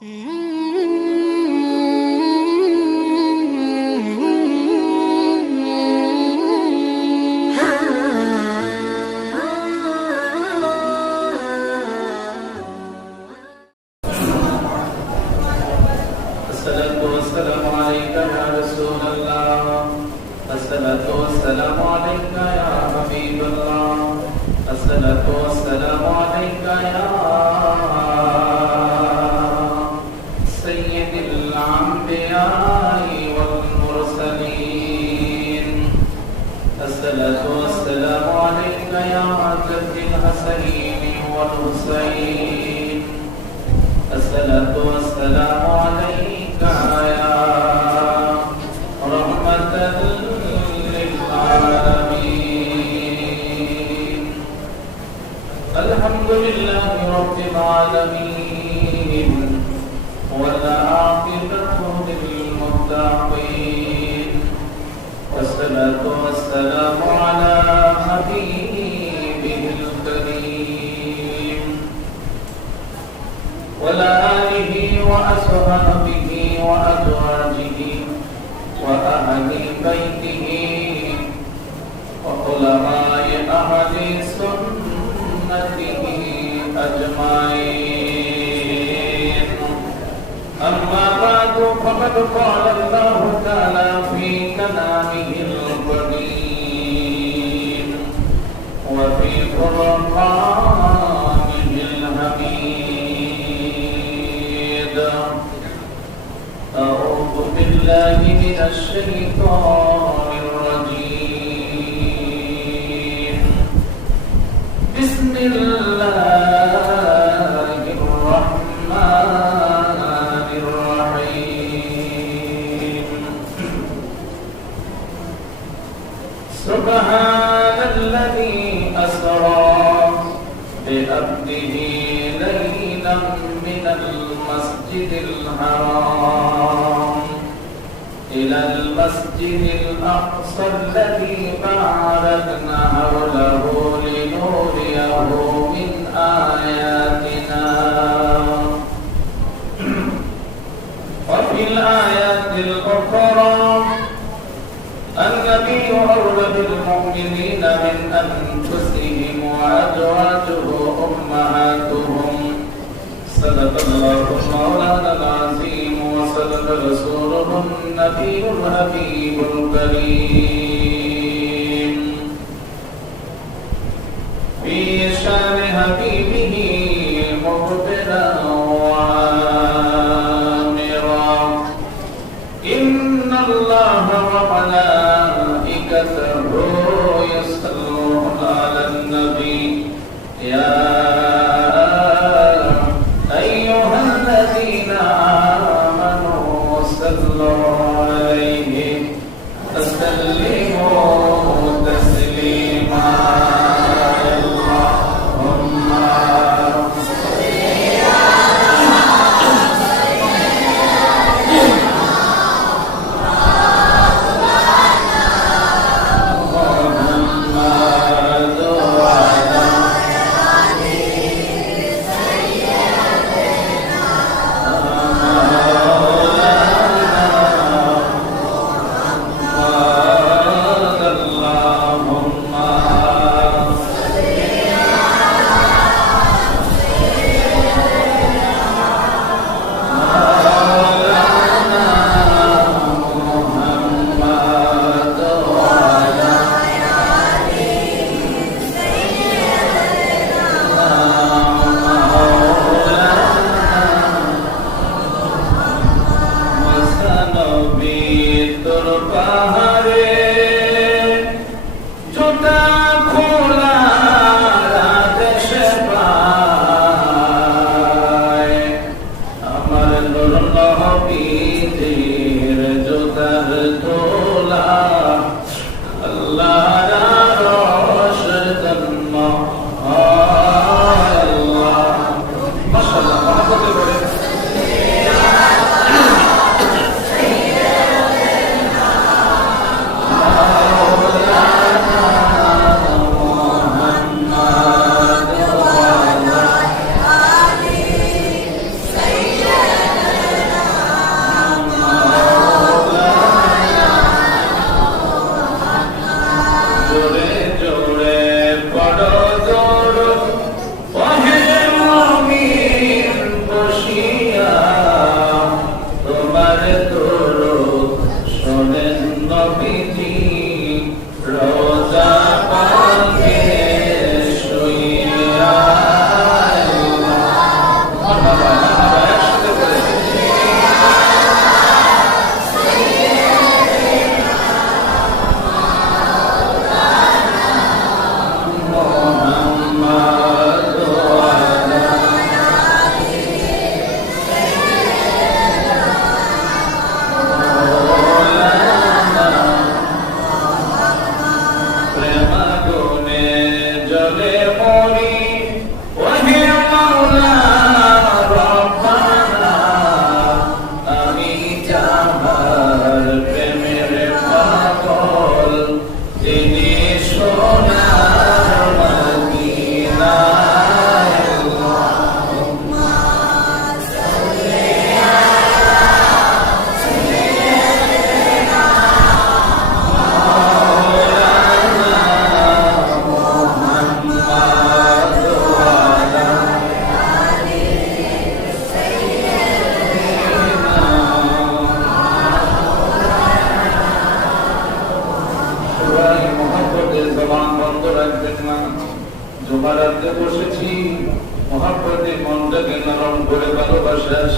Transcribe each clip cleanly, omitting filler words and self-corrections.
وسلم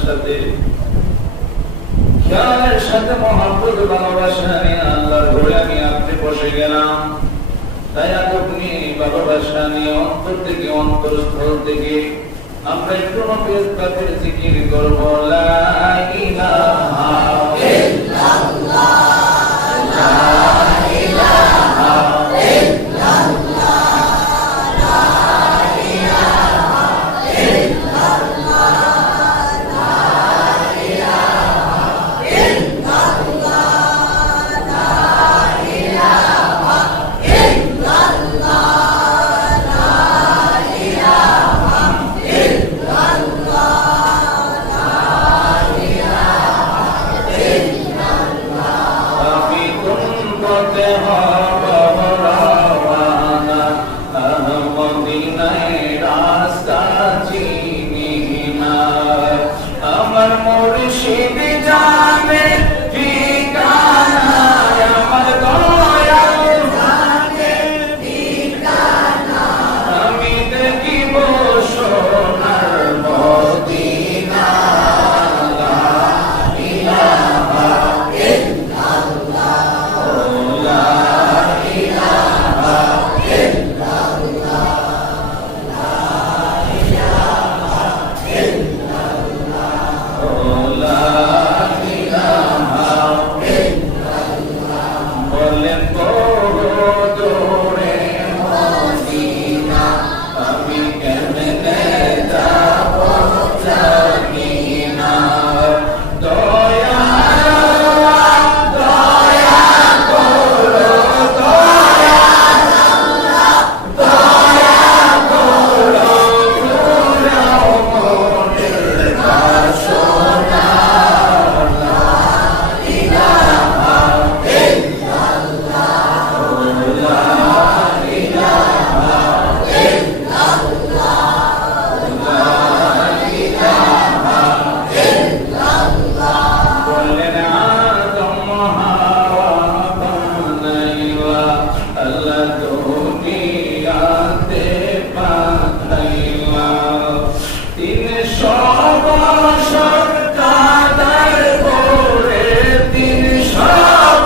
সাথে খেয়ালের সাথে মহব্বত ভালোবাসা নিয়ে আল্লাহর ঘরে আমি আপনি বসে গেলাম। তাই আপনি ভালোবাসা নিয়ে অন্তর থেকে অন্তরস্থল থেকে আমরা একটু নবীর পাকের জিকির করব। লা ইলাহা ইল্লাল্লাহ, লা ইলাহা ইল্লাল্লাহ, লা ইলাহা ইল্লাল্লাহ, লা ইলাহা ইল্লাল্লাহ, লা ইলাহা ইল্লাল্লাহ, লা ইলাহা আমার মুর্শিদ জানে ঠিকানা, আমার দয়াল জানে ঠিকানা, আমি দেখিব সোনার মদিনা। লা ইলাহা ইল্লাল্লাহ, লা ইলাহা ইল্লাল্লাহ, লা ইলাহা ইল্লাল্লাহ, লা ইলাহা ইল্লাল্লাহ। বলেন বড় দূরে মদিনা, আমি কেমনে যাব জানি না। দয়া দয়া করো, দয়া দয়া করো, পুরাও মনের বাসনা। লা ইলাহা ইল্লাল্লাহ, লা ইলাহা ইল্লাল্লাহ, লা ইলাহা ইল্লাল্লাহ। বললেন আদম হাওয়া বানাইলা, আল্লাহ দুনিয়াতে পাঠাইলা। 300 বছর কাদার পরে, 300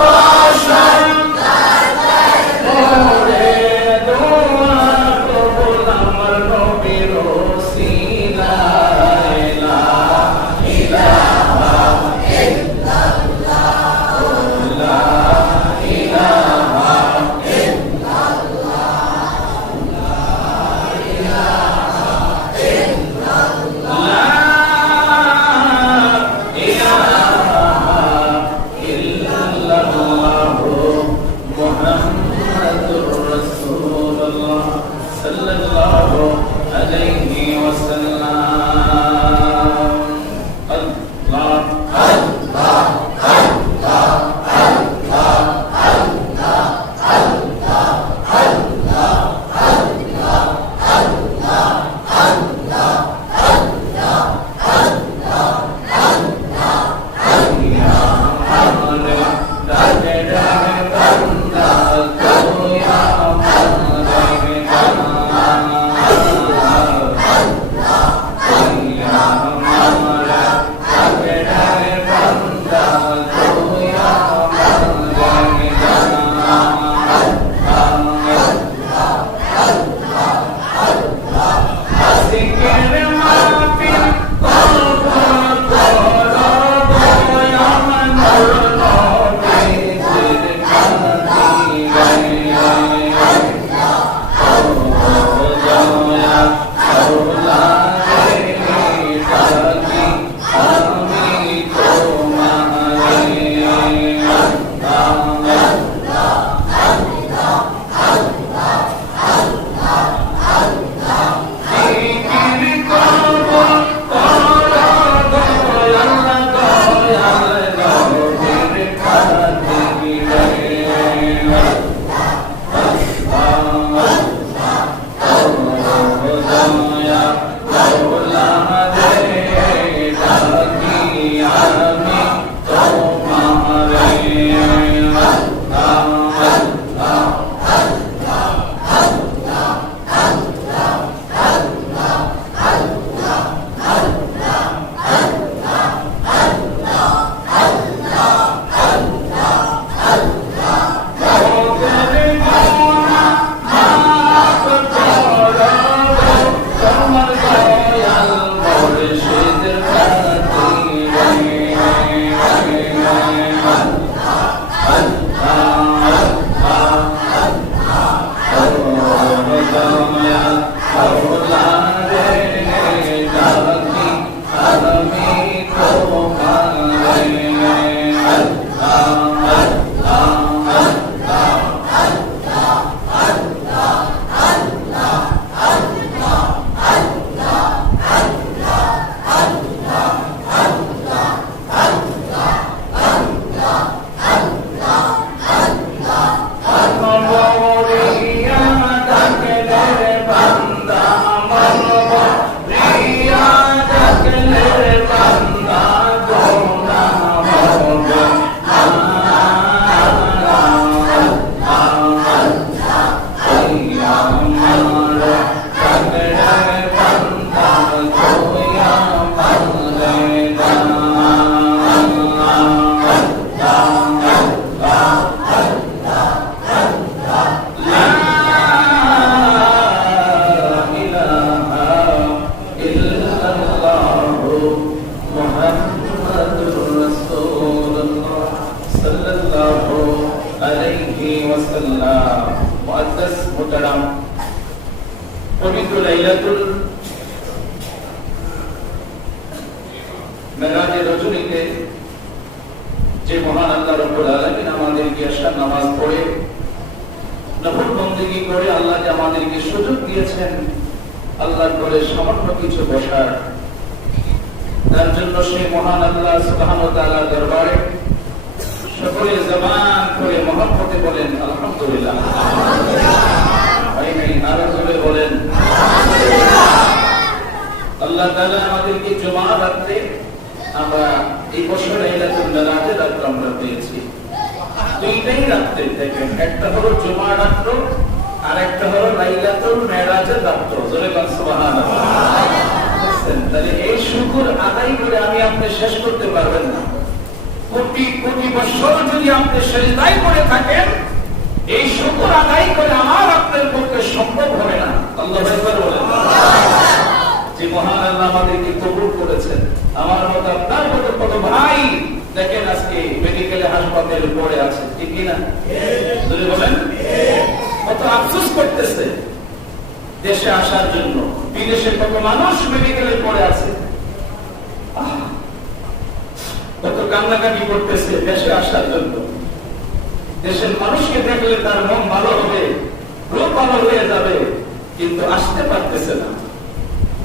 বছর কাদার পরে দোয়া কবুল আমার নবীর ওসিলায়। লা ইলাহা ইল্লাল্লাহ, লা ইলাহা ইল্লাল্লাহ, লা ইলাহা ইল্লাল্লাহ, লা মেরাজের রজনীতে যে মহান আল্লাহ রাব্বুল আলামিন আমাদেরকে আশা নামাজ পড়ে নফল বন্দেগী করে আল্লাহ যে আমাদেরকে সুযোগ দিয়েছেন আল্লাহর ঘরে সামান্য কিছু বসার, তার জন্য সেই মহান আল্লাহ সুবহানাহু ওয়া তাআলার দরবারে সকলে জবান করে মহব্বতে বলেন আলহামদুলিল্লাহ। আরো জোরে বলেন আল্লাহ তাআলা আমাদেরকে জুমা রাতে আমরা এই বছর লাইলাতুল মিরাজের রাত আমরা পেয়েছি। দুইটাই রাতে দেখেন, একটা হলো জুমা রাত আর একটা হলো লাইলাতুল মিরাজের রাত। জোরে বলেন সুবহানাল্লাহ। তাহলে এই শুকর আদায় করে আমি আপনি শেষ করতে পারবেন না। কোটি কোটি বছর যদি আপনি সেজদায় করে থাকেন, এই শুকর আদায় করে আমার আপনার পক্ষে সম্ভব হবে না। আল্লাহু আকবার বলেন। যে মহান আল্লাহ আমাদেরকে কবুল করেছেন, আমার মতো আপনার মতো কত ভাই দেখেন আজকে মেডিকেলে হাসপাতালে পড়ে আছে, ঠিক কি না? যদি বলেন কত আফসোস করতেছে দেশে আসার জন্য, বিদেশে কত মানুষ মেডিকেলে পড়ে আছে, কত কান্নাকাটি করতেছে দেশে আসার জন্য। দেশের মানুষকে দেখলে তার মন ভালো হবে, রূপ ভালো হয়ে যাবে, কিন্তু আসতে পারতেছে না।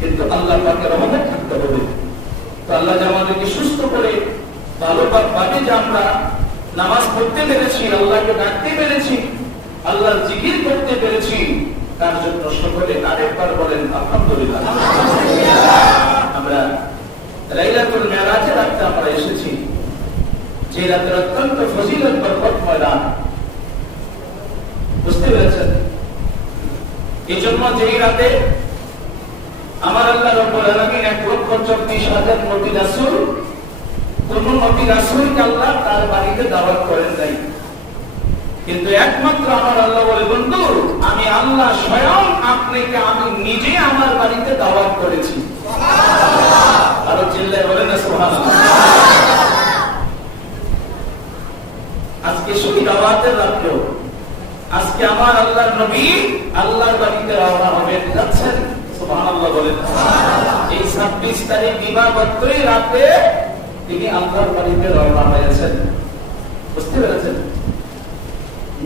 কিন্তু আল্লাহ পাকের রহমত থাকতে হবে। তো আল্লাহ যে আমাদেরকে সুস্থ করে ভালোভাবে যে আমরা নামাজ পড়তে পেরেছি, আল্লাহকে ডাকতে পেরেছি, আল্লাহর জিকির করতে পেরেছি, তার জন্য সকলে আরেকবার বলেন আলহামদুলিল্লাহ। আমরা লাইলাতুল মিরাজের রাতে আমরা এসেছি, যে রাতের অত্যন্ত ফজিলত বরকতময় রাত। বুঝতে পেরেছেন? এই জন্য যেই রাতে আমার আল্লাহ রাব্বুল আলামিন 1,40,000 নবী রাসূল, কোন নবী রাসূলকে আল্লাহ তার বাড়িতে দাওয়াত করেন নাই, কিন্তু একমাত্র আমার আল্লাহ বলে, বন্ধু আমি আল্লাহ স্বয়ং আপনাকে আমি নিজে আমার বাড়িতে দাওয়াত করেছি। আরো চিল্লায় বলেন না সুবহানাল্লাহ। আজকে শুধু দাওয়াতের রাত্র, আজকে আমার আল্লাহর নবী আল্লাহর বাড়িতে রওনা হবেন, যাচ্ছেন। সুবহানাল্লাহ বলেন। এই 26 তারিখ দিবাগতই রাতে তিনি আল্লাহর বাড়িতে রওনা হয়েছেন। বুঝতে পেরেছেন?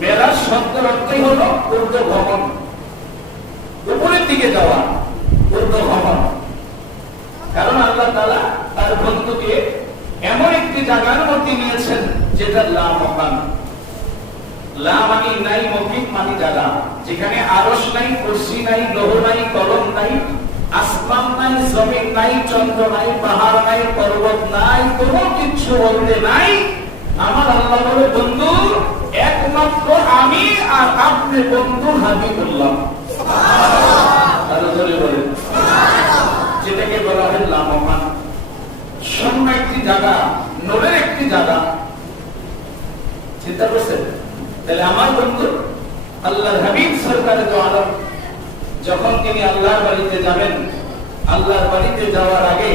মেরাজ শব্দের অর্থই হলো ঊর্ধ্বগমন, উপরের দিকে যাওয়া, ঊর্ধ্বগমন। কারণ আল্লাহ তাআলা তার বন্ধুকে এমন একটি জায়গার মধ্যে নিয়েছেন যেটা লা মাকান। লা মানে নাই, মৌখিক মানে জায়গা, যেখানে আরশ নাই, কুরসি নাই, লৌহ নাই, কলম নাই, আসমান নাই, জমিন নাই, চন্দ্র নাই, পাহাড় নাই, পর্বত নাই, কোনো কিছু বলতে নাই। আমার আল্লাহ বলে, বন্ধু একমাত্র আমি আর আপনি বন্ধু হাবিবুল্লাহ। যেটাকে বলা হয় লা মাকান, শূন্য একটি জায়গা, নূরের একটি জায়গা। চিন্তা করছেন? তাহলে আমার বন্ধু আল্লাহর হাবিব সরকারে দো আলম যখন তিনি আল্লাহর বাড়িতে যাবেন, আল্লাহর বাড়িতে যাওয়ার আগে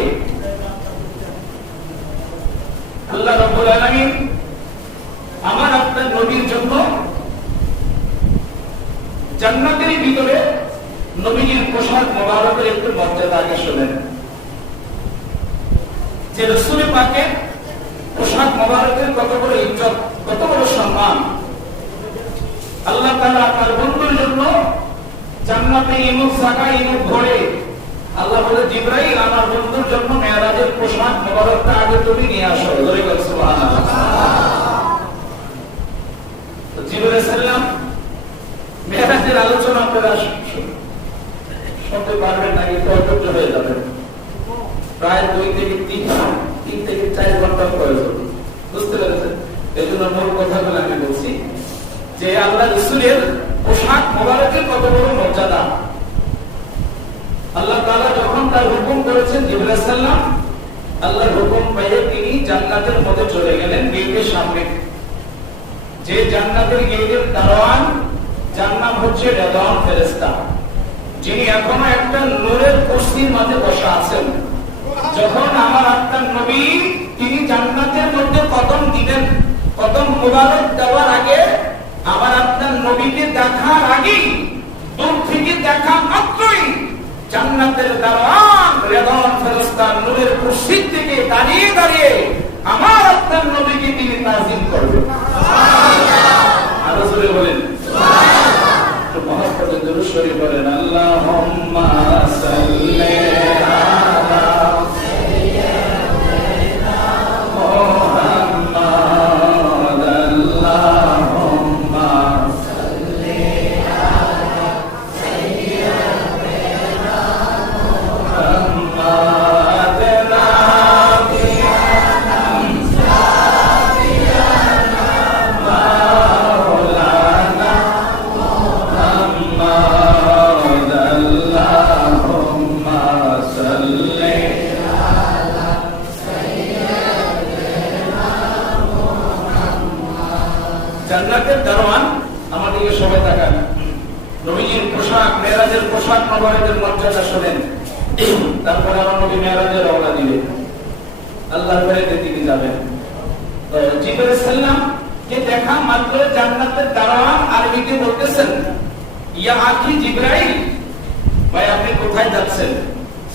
আল্লাহ রাব্বুল আলামিন আমার আপনার নবীর জন্য জান্নাতের ভিতরে নবীর পোশাক মোবারকের একটু মর্যাদা আগে শোনেন। যে রাসূল পাকের পোশাক মোবারকের কত বড় ইজ্জত, কত বড় সম্মান। আল্লাহ তাআলা আপনার বন্ধুর জন্য জান্নাতে ইনুক জায়গায় ইনুক ঘরে আল্লাহ বলে, জিবরাইল আমার বন্ধুর জন্য মেরাজের পোশাক মোবারকটা আগে তুমি নিয়ে আসো। জোরে বলেন সুবহানাল্লাহ। তো জিবরাইল সাল্লাম মেরাজের আলোচনা করে শুনতে পারবেন না, কিন্তু অধৈর্য হয়ে যাবেন। প্রায় 2 থেকে 3 থেকে 4 ঘন্টা প্রয়োজন। বুঝতে পেরেছেন? এই জন্য মূল কথাগুলো আমি বলছি যে আল্লাহ রাসূলের পোশাক মোবারকের কত বড় মর্যাদা। আল্লাহ তাআলা যখন তার হুকুম করেছেন, জিবরাইল সাল্লাম আল্লাহর হুকুম পেয়ে তিনি জান্নাতের মধ্যে চলে গেলেন গেটের সামনে। যে জান্নাতের গেটের দারোয়ান, যার নাম হচ্ছে রেদওয়ান ফেরেশতা, যিনি এখনো একটা নূরের কুরসির মাঝে বসা আছেন। যখন আমার আপনার নবী তিনি জান্নাতের মধ্যে কদম দিবেন, কদম মুবারক দেওয়ার আগে আমার আপনার নবীকে দেখার আগে দূর থেকে দেখা মাত্রই জান্নাতের দারোয়ান রেদওয়ান ফেরেশতা নূরের কুরসি থেকে দাঁড়িয়ে দাঁড়িয়ে আমার আপনার নবীকে তিনি তাজিম করবেন। সুবহানাল্লাহ। আর রাসূল বলেন সুবহানাল্লাহ। তো মহব্বতে দুরূদ শরীফ বলেন আল্লাহুম্মা সাল্লি আলা সাইয়্যিদিনা মুহাম্মাদ আল্লাহুম্মা সাল্লি আলা সাইয়্যিদিনা মুহাম্মাদ নাবিয়ানা সাফিয়ানা মাওলানা মুহাম্মাদ আল্লাহুম্মা সাল্লি আলা সাইয়্যিদিনা মুহাম্মাদ। জান্নাতের দারওয়ান আমাদেরকে সবাই তাকান। নবীর পোশাক, মেরাজের পোশাক নবীদের মর্যাদা শোনেন। তারপরে আমার নবী মেরাজে রওনা দিবেন, আল্লাহর বাড়িতে তিনি যাবেন। তো জিবরাইল সাল্লাম কে দেখা মাত্র জান্নাতের দারওয়ান আরবিতে বলতেছেন ইয়া আখি জিবরাইল, ভাই আপনি কোথায় যাচ্ছেন?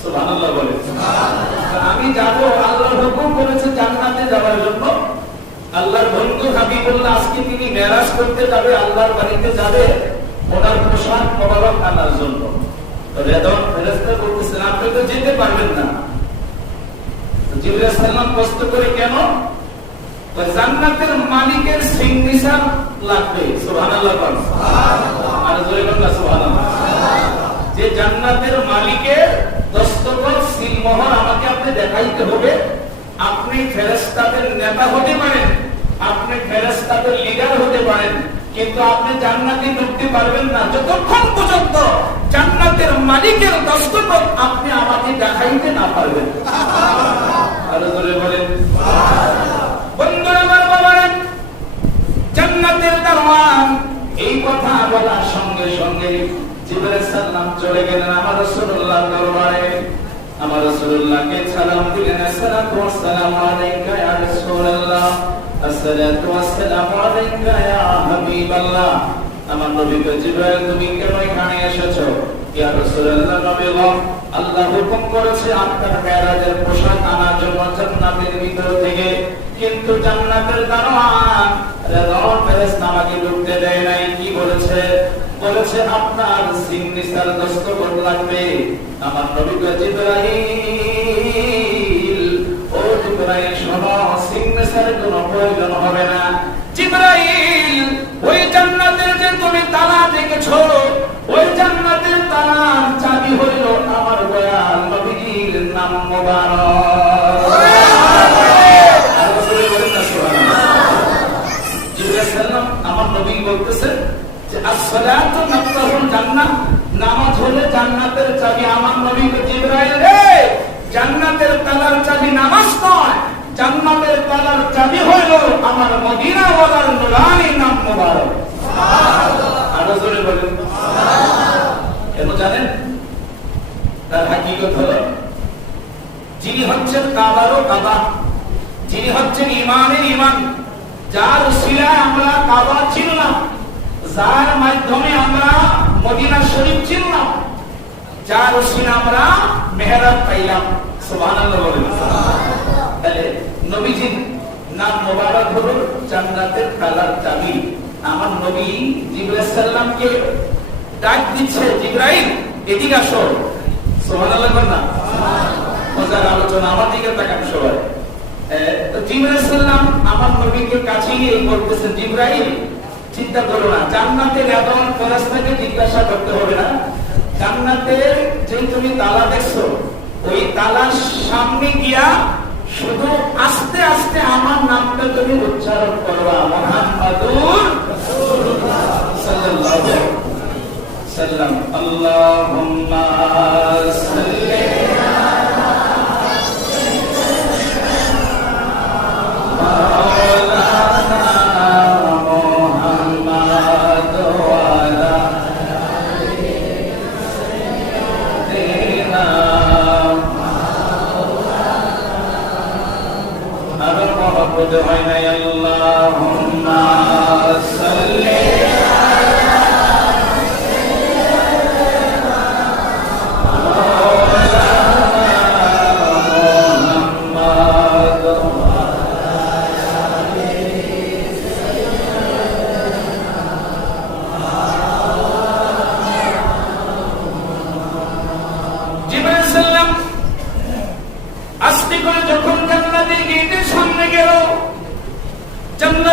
সুবহানাল্লাহ বলে। সুবহানাল্লাহ। আমি যাব, আল্লাহর হুকুম করেছে জান্নাতে যাওয়ার জন্য। আল্লাহর বন্ধু হাবিবুল্লাহ আজকে তিনি মেরাজ করতে যাবে, আল্লাহর বাড়িতে যাবে ওনার পোশাক মোবারক আনার জন্য। তো রেদওয়ান ফেরেশতা বলতেছেন আপনি তো যেতে পারবেন না। জিবরাইল সাল্লাম কষ্ট করে কেন? জান্নাতের মালিকের সিগনেচার লাগবে। সুবহানাল্লাহ। সুবহানাল্লাহ। আর জোরে বলুন না সুবহানাল্লাহ। যে জান্নাতের মালিকের দস্তখত সিলমোহর আমাকে আপনি দেখাইতে হবে। আপনি ফেরেশতাদের নেতা হতে পারেন, আপনি ফেরেশতাদের লিডার হতে পারেন, কিন্তু আপনি জান্নাতে ঢুকতে পারবেন না যতক্ষণ পর্যন্ত জান্নাতের মালিকের দস্তখত আপনি আমাকে দেখাইতে না পারবেন। আর জোরে বলেন সুবহানাল্লাহ। বন্ধুরা আমার বলেন জান্নাতের দারওয়ান এই কথা বলার সঙ্গে সঙ্গে জিবরাইল সাল্লাম চলে গেলেন আমার রাসূলুল্লাহর দরবারে। আমার রাসূলুল্লাহকে সালাম দিলেন, আসসালাতু ওয়াসসালামু আলাইকা ইয়া রাসূলুল্লাহ, আসসালাতু ওয়াসসালামু আলাইকা ইয়া হাবিবাল্লাহ। আমার নবীকে জিবরাইল তুমি কেন এখানে এসেছো? ইয়া রাসূলুল্লাহ নবী গো, আল্লাহ হুকুম করেছে আপনার মেরাজের পোশাক আনার জন্য জান্নাতের ভিতর থেকে, কিন্তু জান্নাতের দারওয়ান রেদওয়ান ফেরেশতা আমাকে ঢুকতে দেয় নাই। কি বলেছে? বলেছে আপনার সিগনেচার দস্তখত লাগবে। আমার নবী কয় জিবরাইল, ও জিবরাইল শোনো, সিগনেচারের কোনো প্রয়োজন হবে না। জিবরাইল, ওই জান্নাতের যে তুমি তালা দেখেছো, ওই জান্নাতের তালার চাবি হইল আমার দয়াল নবীর নাম মোবারক। জিবরাইল সাল্লাম আমার নবী বলতেছে যে আসসালাতু মাফতাহুল জান্নাহ, নামাজ হলো জান্নাতের চাবি। আমার নবী জিবরাইল রে, জান্নাতের তালার চাবি নামাজ নয়, জান্নাতের তালার চাবি হইল আমার মদিনা ওয়ালার নুরানি নাম মোবারক। সুবহানাল্লাহ। আর জোরে বলেন সুবহানাল্লাহ। কেন জানেন? তার হাকিকত হলো যিনি হচ্ছেন কাবারও কাবা, যিনি হচ্ছেন ইমানের ইমান, যার উসিলায় আমরা কাবা চিনলাম, যার মাধ্যমে আমরা মদিনা শরীফ চিনলাম, যার উসিলায় আমরা মেহরাব পাইলাম। সুবহানাল্লাহ বলেন। তাহলে নবীজির নাম মোবারক হলো জান্নাতের তালার চাবি। আমার নবী জিবরাইল সাল্লামকে ডাক দিচ্ছে, জিবরাইল এদিকে আসো। সুবহানাল্লাহ বলেন না। মজার আলোচনা, আমার দিকে তাকান সবাই। তো জিবরাইল সাল্লাম আমার নবীকে কাছে নিয়ে বলতেছেন জিবরাইল চিন্তা করো না, জান্নাতে রেদওয়ান ফেরেশতাকে জিজ্ঞাসা করতে হবে না। জান্নাতে যে তুমি তালা দেখছো, ওই তালার সামনে গিয়া শুধু আস্তে আস্তে আমার নামটা তুমি উচ্চারণ করবা, মুহাম্মাদুর রাসূলুল্লাহ সাল্লাল্লাহু আলাইহি ওয়াসাল্লাম। আল্লাহুম্মা সাল্লি আলা মাওলানা মুহাম্মাদ ওয়া আলা আলি সাইয়্যিদিনা আবার মহব্বত হয় না। আল্লাহুম্মা সাল্লি আলা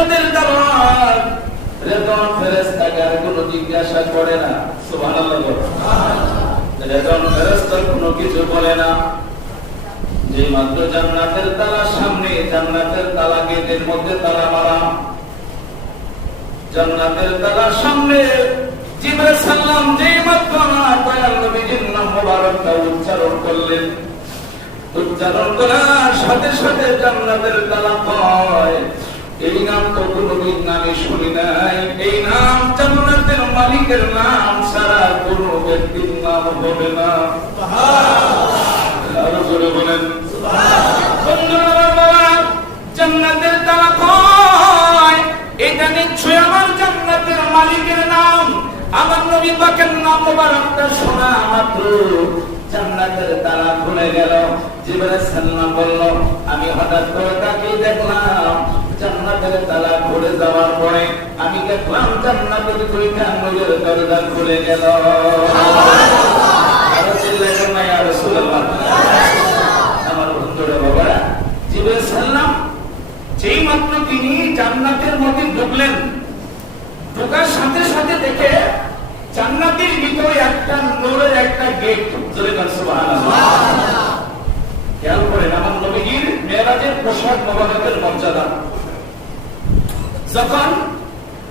জান্নাতের দারোয়ান রেদওয়ান ফেরেশতাকে আর কোনো জিজ্ঞাসা করে না। সুবহানাল্লাহ। রেদওয়ান ফেরেশতা কোনো কিছু বলে না। যে মাত্র জান্নাতের তালা সামনে, জান্নাতের তালা গেটের মধ্যে তালা মারা, জান্নাতের তালা সামনে জিবরাইল সাল্লাম যে মাত্র দয়াল নবীজির নাম মুবারকটা উচ্চারণ করলেন, উচ্চারণ করার সাথে সাথে জান্নাতের তালা হয়। এই নাম তো কোনদিন নামে শুনি নাই। এই নাম জান্নাতের মালিকের নাম ছাড়া কোনো ব্যক্তির নাম হবে না। আরো জোরে বলেন সুবহানাল্লাহ। জান্নাতের তালা হয়, এটা নিশ্চয় আমার জান্নাতের মালিকের নাম। আমার নবী পাকের নাম মুবারকটা শোনা মাত্র জান্নাতের তালা খুলে গেল। জিবরাইল সাল্লাম বলল, আমি হঠাৎ করে তাকিয়ে দেখলাম জান্নাতের তালা খুলে যাওয়ার পরে আমি দেখলাম জান্নাতের দুইটা নূরের দরজা খুলে গেল। আমার বন্ধুরা বাবারা, জিবরাইল সাল্লাম যেই মাত্র তিনি জান্নাতের মধ্যে ঢুকলেন, ঢোকার সাথে সাথে দেখে জান্নাতের ভিতরে একটা নূরের একটা গেট। জোরে বলেন সুবহানাল্লাহ। খেয়াল করেন আমার নবীর মেরাজের পোশাক মোবারকের মর্যাদা। যখন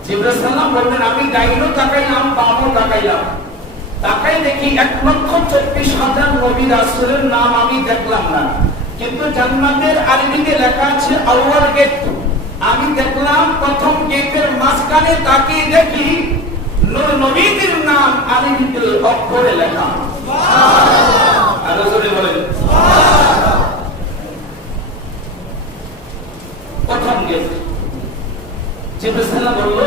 জিবরাইল সাল্লাম বললেন, আমি ডাইনও তাকাইলাম বামও তাকাইলাম, তাকাই দেখি 1,24,000 নবী রাসূলের নাম আমি দেখলাম না, কিন্তু জান্নাতের আরবিতে লেখা আছে আউয়াল গেট। আমি দেখলাম প্রথম গেটের মাঝখানে তাকিয়ে দেখি নূর নবীর নাম আরবিতে অক্ষরে লেখা। সুবহানাল্লাহ। আরো জোরে বলেন সুবহানাল্লাহ। প্রথম গেট জিবরাইল সাল্লাম বলল,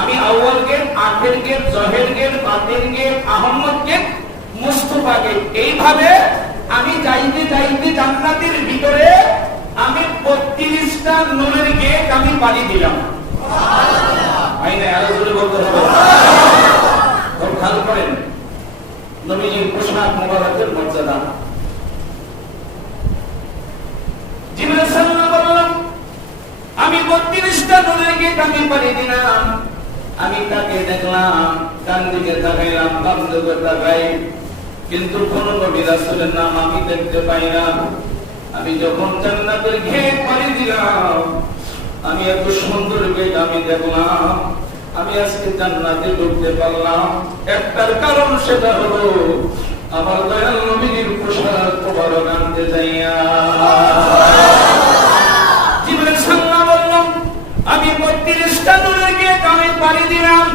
আমি Awwal gate, Akher gate, Zaher gate, Batin gate, Ahmad gate, Mustafa gate, এইভাবে আমি যাইতে যাইতে জান্নাতের ভিতরে আমি 32টা নূরের গেট আমি পাড়ি দিলাম। সুবহানাল্লাহ। আইনে আরো জোরে বলতে হবে। খুব খেয়াল করেন নবীজির পোশাক মোবারকের মর্যাদা। জিবরাইল সাল্লাম বললেন, আমি 32টা নূরের গেট আমি পাড়ি দিলাম। আমি তাকে দেখলাম, ডান দিকে তাকাইলাম, বাম দিকে তাকাই, কিন্তু কোন নবী রাসূলের নাম আমি দেখতে পাই না। আমি যখন জান্নাতের গেট পাড়ি দিলাম, আমি এত সুন্দর গেট আমি দেখলাম, আমি আজকে জান্নাতে ঢুকতে পারলাম। একটার কারণ সেটা হলো আমার দয়াল নবীর পোশাক মোবারক আনতে যাইয়া। জিবরাইল সাল্লাম বললেন, আমি 32টা নূরের গেট আমি পাড়ি দিলাম।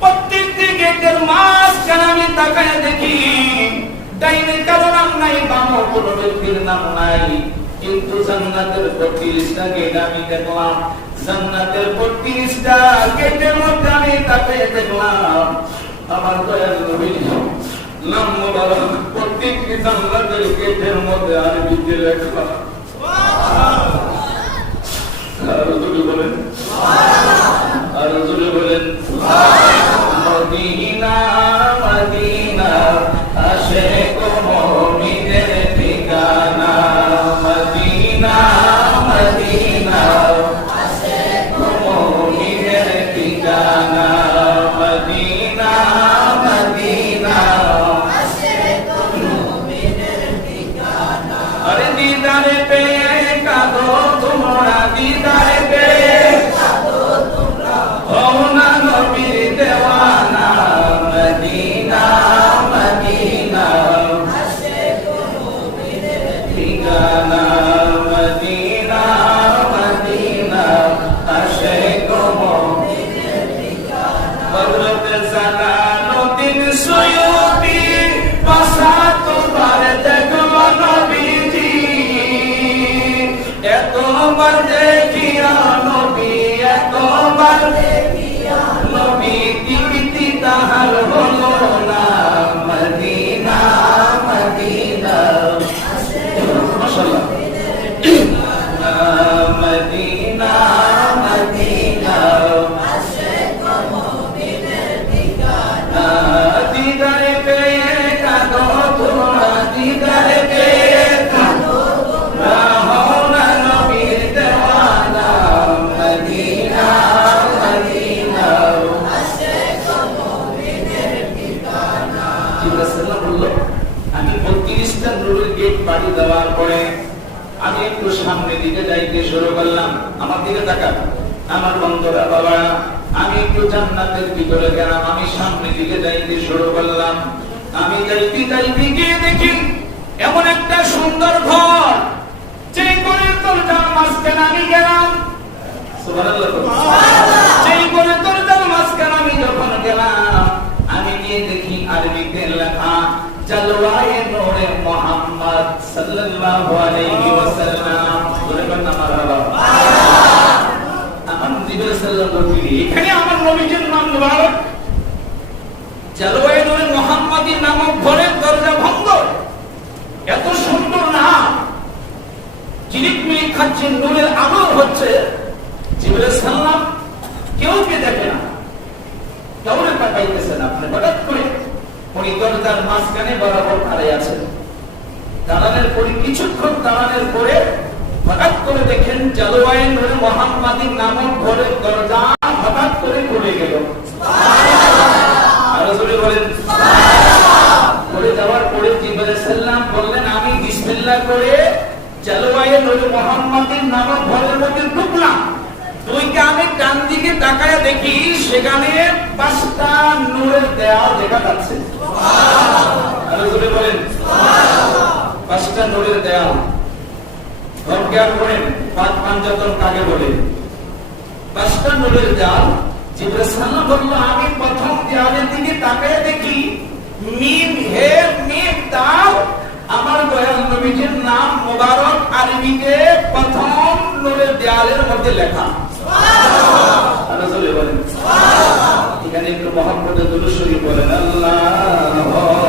প্রত্যেকটি গেটের মাঝখানে আমি তাকায় দেখি ডাইনে কারো নাম নাই, বামও কোনো ব্যক্তির নাম নাই, কিন্তু জান্নাতের 32টা গেট আমি দেখলাম। জান্নাতের 32টা গেটের মধ্যে আমি তাকায় দেখলাম আমার দয়াল নবীর নাম মোবারক প্রত্যেকটি জান্নাতের গেটের মধ্যে আরবিতে লেখা। আরো জোরে বলেন সুবহানাল্লাহ। আরো জোরে বলেন সুবহানাল্লাহ। মদিনা মদিনা আশিক মুমিনের ঠিকানা, মদিনা মদিনা আশিক মুমিনের ঠিকানা, মদিনা মদিনা আশিক মুমিনের ঠিকানা। আরে দিদারে পেয়ে কাঁদো তোমরা, দিদারে পেয়ে কাঁদো তোমরা, হও না নবীর দেওয়ানা, মদিনা মদিনা আশিক মুমিনের ঠিকানা, মদিনা মদিনা আশিক মুমিনের ঠিকানা। হযরত জালালউদ্দিন সুয়ুতি বাসাতবার দেখলো নবীজি, এতবার দেখিয়া নবী, এতবার দেখিয়া নবী, তৃপ্তি তাহার হলো না, মদিনা মদিনা মাশাআল্লাহ, মদিনা মদিনা আশিক মুমিনের ঠিকানা। দিদারে পেয়ে কাঁদো তোমরা, দিদারে পেয়ে কাঁদো তোমরা, হও না নবীর দেওয়ানা, মদিনা যাইতে শুরু করলাম। আমার দিকে তাকান আমার বন্ধুরা, বাবা, আমি একটু জান্নাতের ভিতরে গেলাম, আমি সামনের দিকে যাইতে শুরু করলাম। আমি যাইতে গিয়ে দেখি এমন একটা সুন্দর ঘর, যে ঘরের দরজার মাঝখানে আমি গেলাম। সুবহানাল্লাহ। সেই ঘরের দরজার মাঝখানে আমি যখন গেলাম, আমি গিয়ে দেখি আরবিতে লেখা জালওয়ায়ে নূরে মুহাম্মদ সাল্লাল্লাহু আলাইহি ওয়াসাল্লাম। বলে না মারহাবা। আমার নবী সাল্লাল্লাহু আলাইহি, এখানে আমার নবীর নাম মুবারক, জালওয়ায়ে নূরে মুহাম্মদী নামক ঘরের দরজা ভঙ্গ। এত সুন্দর নাম, ঝিলিক-মিলিক খাচ্ছে, নূরের আলো হচ্ছে। জিবরাইল সাল্লাম কেউকে দেখে না, কাউরে তাকাইতেছে না। আপনি হঠাৎ করে উনি দরজার মাঝখানে বরাবর দাঁড়িয়ে আছেন। দাঁড়ানোর পরে কিছুক্ষণ দাঁড়ানোর পরে হঠাৎ করে দেখেন জালওয়ায়ে নূরে মুহাম্মদী নামক ঘরের দরজা হঠাৎ করে খুলে গেল। আর জোরে বলেন সুবহানাল্লাহ। খুলে যাওয়ার পরে জিবরাইল সাল্লাম বললেন, আমি বিসমিল্লাহ করে জালওয়ায়ে নূরে মুহাম্মদী নামক ঘরের মধ্যে ঢুকলাম। দুইকে আমি ডান দিকে তাকায় দেখি সেখানে 5টা নূরের দেয়াল দেখা যাচ্ছে। সুবহানাল্লাহ। আর জোরে বলেন সুবহানাল্লাহ। 5টা নূরের দেয়াল। ধর্মজ্ঞান করেন পাঁচ পাঞ্জাতন কাকে বলে? 5টা নূরের দেয়াল। জিবরাইল সাল্লাম বলল, আমি প্রথম দেয়ালের দিকে তাকায় দেখি মিম হে মিম দাও, আমার দয়াল নবীজির নাম মুবারক আরবিতে প্রথম নূরের দেয়ালের মধ্যে লেখা। সুবহানাল্লাহ। আর জোরে বলেন সুবহানাল্লাহ। এখানে একটু মহব্বতে দুরূদ শরীফ বলেন, আল্লাহুম্মা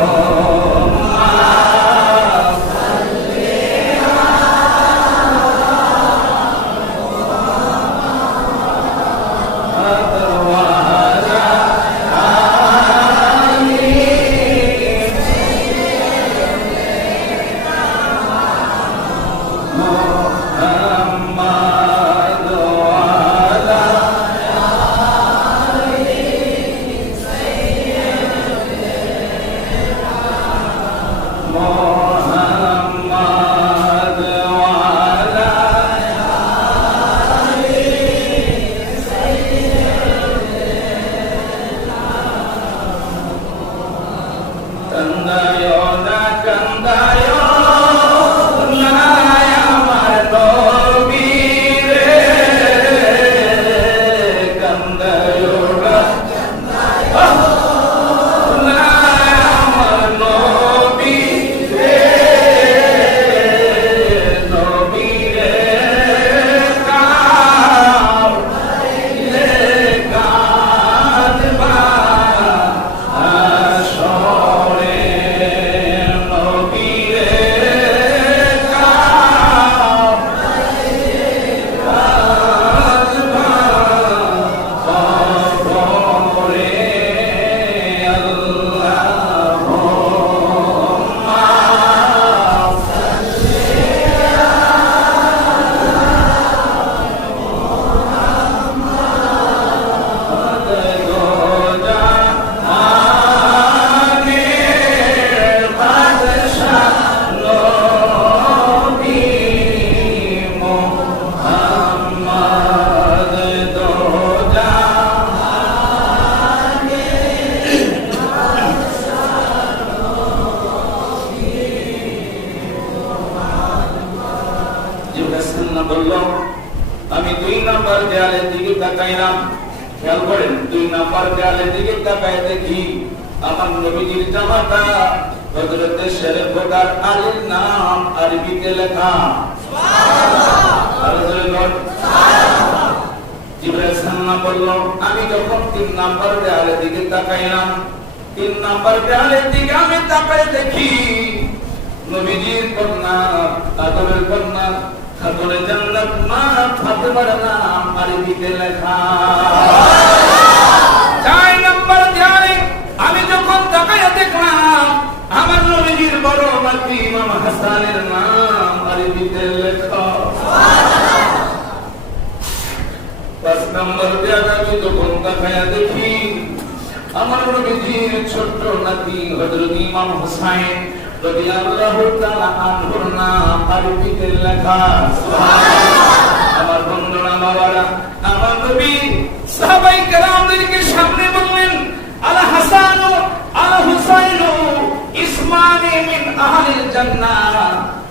আমি 2 নাম্বার দেয়ালের দিকে তাকাইলাম। খেয়াল করেন, 2 নাম্বার দেয়ালের দিকে তাকায় দেখি আমার নবীজির জামাতা হযরত শেরে বকর আলীর নাম আরবিতে লেখা। সুবহানাল্লাহ। আর জোরে বল সুবহানাল্লাহ। জিবরাইল সাল্লাম বলল, আমি যখন 3 নাম্বার দেয়ালের দিকে তাকাইলাম, 3 নাম্বার দেয়ালের দিকে আমি তাকায় দেখি নবীজির কন্যা, আদরের কন্যা খাতুনে জান্নাত মা ফাতেমার নাম আরবিতে লেখা। 4 নাম্বার দেয়ালে আমি যখন তাকায় দেখলাম আমার নবীজির বড় নাতি ইমাম হাসানের নাম আরবিতে লেখা। সুবহানাল্লাহ। 5 নাম্বার দেয়ালে আমি যখন তাকায় দেখি আমার নবীজির ছোট নাতি হযরত ইমাম হুসাইন রাদিয়াল্লাহু তাআলা আনহুর নাম আরবিতে লেখা। সুবহানাল্লাহ। আমার বন্ধুরা বাবারা, আমার নবী সাহাবায়ে কেরামদেরকে সামনে বললেন, আল হাসান আল হুসাইন ইসমানি মিন আহলিল জান্নাহ।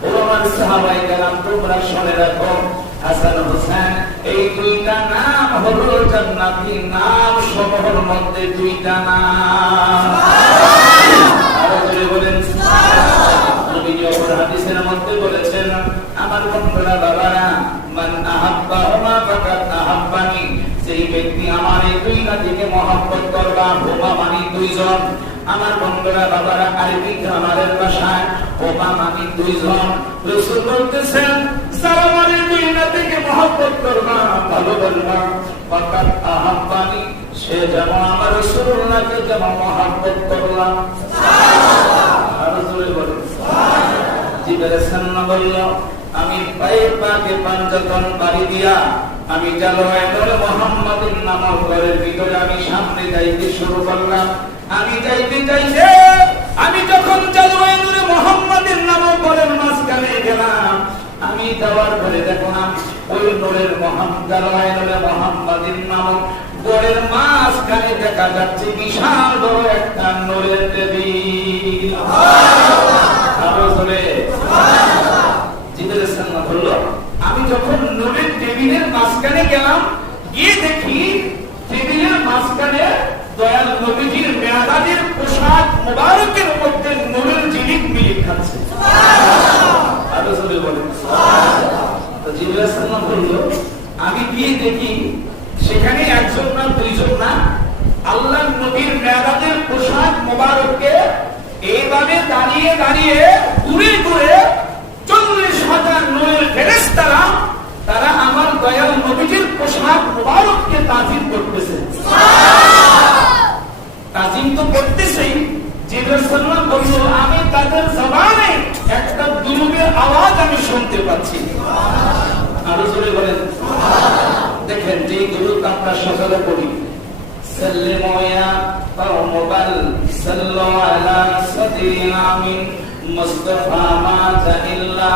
ও আমার সাহাবায়ে কেরাম, তোমরা শুনে রাখো, হাসান হুসাইন এই দুইটা নাম হলো জান্নাতি নাম সমূহের মধ্যে দুইটা নাম। বলেন নবী হাদিসের মধ্যে বলেছেন, আমার বন্ধুরা বাবারা, মান আহাব্বাহুমা ফাকাদ আহাব্বানি, সেই ব্যক্তি আমার এই দুই নাতিকে মহব্বত করবা, হুমা মানে দুইজন। আমার বন্ধুরা বাবারা, আরবি গ্রামারের ভাষায় হুমা মানে দুইজন। রাসূল বলতেছেন, যারা আমার এই দুই নাতিকে মহব্বত করবা, ভালোবাসবা, ফাকাদ আহাব্বানি, সে যেমন আমার রাসূলুল্লাহকে যেমন মহব্বত করলাম। আমি পায়ে পাকে পাঞ্জাতন বাড়ি দিয়া আমি জালওয়াতুল মুহাম্মাদিন নামক ঘরের ভিতরে আমি সামনে যাইতে শুরু করলাম। আমি যাইতে আমি যখন জালওয়াতুল মুহাম্মাদিন নামক ঘরের মাঝখানে গেলাম, আমি যাওয়ার পরে দেখলাম ওই নূরের জালওয়াতুল মুহাম্মাদিন নামক ঘরের মাঝখানে দেখা যাচ্ছে বিশাল বড় একটা নূরের টেবিল। আমি যখন নূরের টেবিলের মাঝখানে গেলাম, গিয়ে দেখি টেবিলের মাঝখানে দয়াল নবীজির মেয়াদাদের পোশাক মুবারকের মধ্যে নূরের ঝিলিক মিলিক খাচ্ছে। আমি গিয়ে দেখি সেখানে একজন না দুইজন না, আল্লাহ নবীর মেয়াদাদের পোশাক মুবারককে এইভাবে দাঁড়িয়ে দাঁড়িয়ে ঘুরে ঘুরে 40,000 নূরের ফেরেশতারা তারা আমার দয়াল নবীজির পোশাক মুবারককে তাজিম করতেছে। তাজিম তো করতেছেই, জিবরাইল সাল্লাল্লাহু আলাইহি ওয়াসাল্লাম বলল, আমি তাদের জবানে একটা দুরূদের আওয়াজ আমি শুনতে পাচ্ছি। আরো জোরে বলেন। দেখেন যে দুরূদ আমরা সকলে পড়ি, সাল্লিমু ইয়া কওমাল সাল্লু আলা সাদিনা মিন মুস্তাফা মা জাইল্লা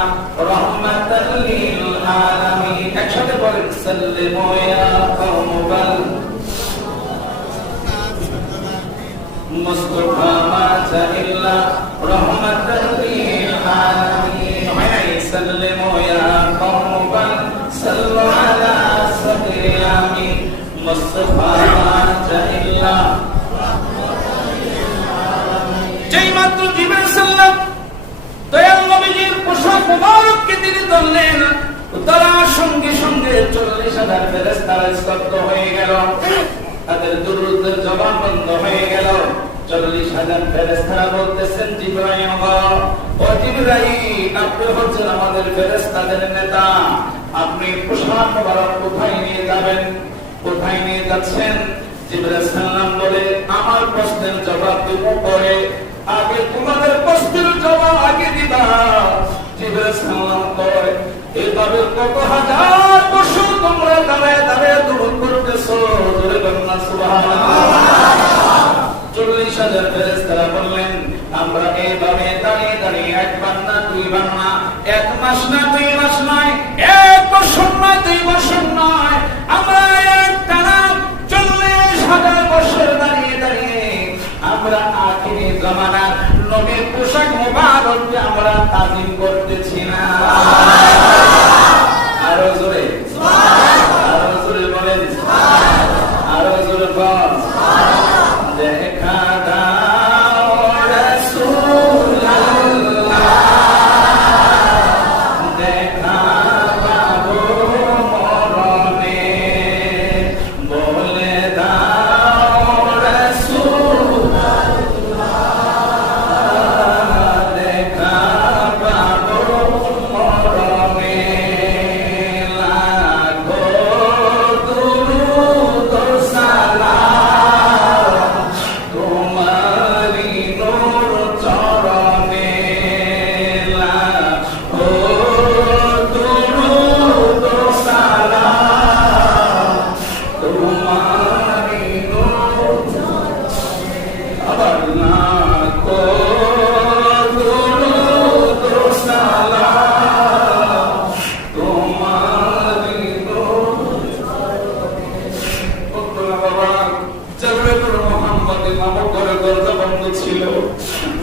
রাহমাতাল লিল আলামিন। একসাথে বলেন, সাল্লিমু ইয়া কওমাল মুস্তাফা মা জাইল্লা রাহমাতাল লিল আলামিন। হয় সাল্লিমু ইয়া কওমাল সাল্লু আলা সাদিনা মিন মুস্তাফা মা জাইল্লা। যেই মাত্র জিবরাইল সাল্লাল্লাহু দয়াল নবীজির পোশাক মুবারককে তিনি ধরলেন, তারা সঙ্গে সঙ্গে 40,000 ফেরেশতারা স্তব্ধ হয়ে গেল, তাদের দুরূদের জবান বন্ধ হয়ে গেল। 40,000 ফেরেশতারা বলতেছেন, জিবরাইল ও জিবরাইল, আপনি হচ্ছেন আমাদের ফেরেশতাদের নেতা, আপনি পোশাক মুবারক কোথায় নিয়ে যাবেন, কোথায় নিয়ে যাচ্ছেন? জিবরাইল সাল্লাম বলে, আমার প্রশ্নের জবাব দেব পরে, আগে তোমাদের প্রশ্নের জবাব আগে দিবা। জিবরাইল সাল্লাম বলে, এভাবে কত হাজার বছর তোমরা দাঁড়ায় দাঁড়ায় দুরূদ করতেছো, জোরে বলুন না সুবহানাল্লাহ। 40,000 ফেরেশতারা বললেন, আমরা এইভাবে দাঁড়িয়ে দাঁড়িয়ে একবার না দুইবার না, 1 মাস না 2 মাস নয়, 1 বছর না 2 বছর নয়, আমরা একটানা 40,000 বছর দাঁড়িয়ে দাঁড়িয়ে আমরা আখিরি জামানার নবীর পোশাক মুবারককে আমরা তাজিম করতেছি না। আরো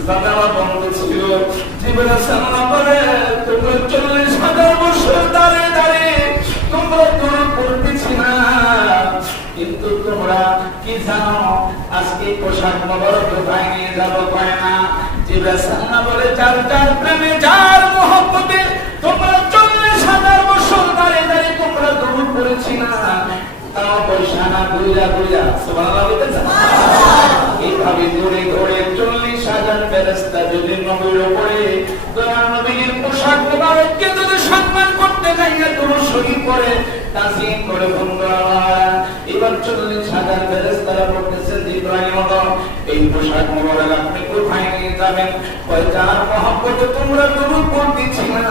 জানালা বন্ধ ছিল। জিবরাইল সালাম বলে তোমরা 40,000 বছর দাঁড়িয়ে দাঁড়িয়ে তোমরা দরুদ পড়তেছি না, কিন্তু তোমরা কি জানো আজকে পোশাক মোবারক কোথায় নিয়ে যাবো কয় না। জিবরাইল সালাম বলে যার যার প্রেমে যার মহব্বতে তোমরা 40,000 বছর দাঁড়িয়ে দাঁড়িয়ে তোমরা দরুদ পড়েছি না, তাও পয়সা না বুইলা বুইলা সুবহানাল্লাহ বলতেছেন। এইভাবে ঘুরে ঘুরে 40,000 ফেরেশতা যদি নবীর উপরে দয়ার নবীর পোশাক মোবারককে যদি সম্মান করতে যাইয়া তোর শরীর পরে তাজিম করে বন্ধুরা। এবার 40,000 ফেরেশতারা বলতেছে ইব্রাহিম এই পোশাক মোবারক আপনি কোথায় নিয়ে যাবেন? ওই যার মহব্বতে তোমরা দরুদ পড়তেছি না,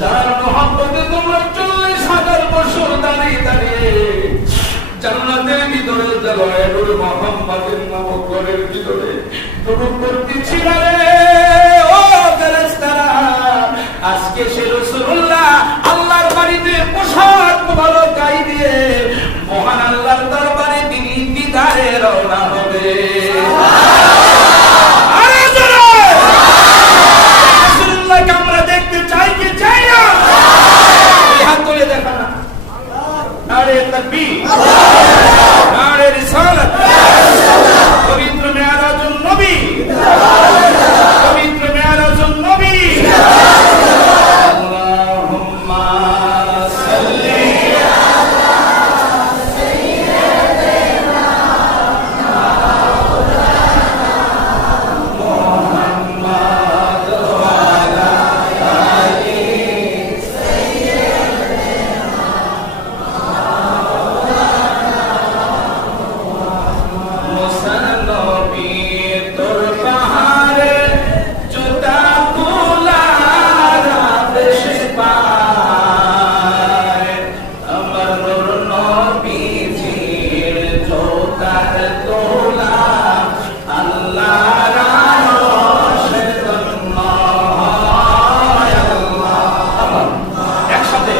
যার মহব্বতে তোমরা 40,000 বছর দাঁড়িয়ে দাঁড়িয়ে জান্নাতের ভিতরে জালায়ে নূর মুহাম্মাদের নামক ঘরের ভিতরে দরুদ পড়তেছি না রে ও ফেরেশতারা। আজকে সে রাসূলুল্লাহ আল্লাহর বাড়িতে পোশাক মোবারক গায়ে দিয়ে মহান আল্লাহর দরবারে তিনি দিদারে রওনা হবে। আরে জোরে রাসূলুল্লাহকে আমরা দেখতে চাই কি চাই না? এই হাত তুলে দেখা না। নারে তাকবীর, নারে রিসালাত, পবিত্র মেরাজুন নবী, পবিত্র মেরাজুন নবী। আল্লাহুম্মা সাল্লি আলা সাইয়্যিদিনা মুহাম্মাদ ওয়া আলা আলি মুসানবী তোর পাহাড়ে জুতা কুলার দেশ পায় আমার নূর নবীজির জোতার তোলা আল্লাহর আরশের জন্য হয়। আল্লাহ একসাথে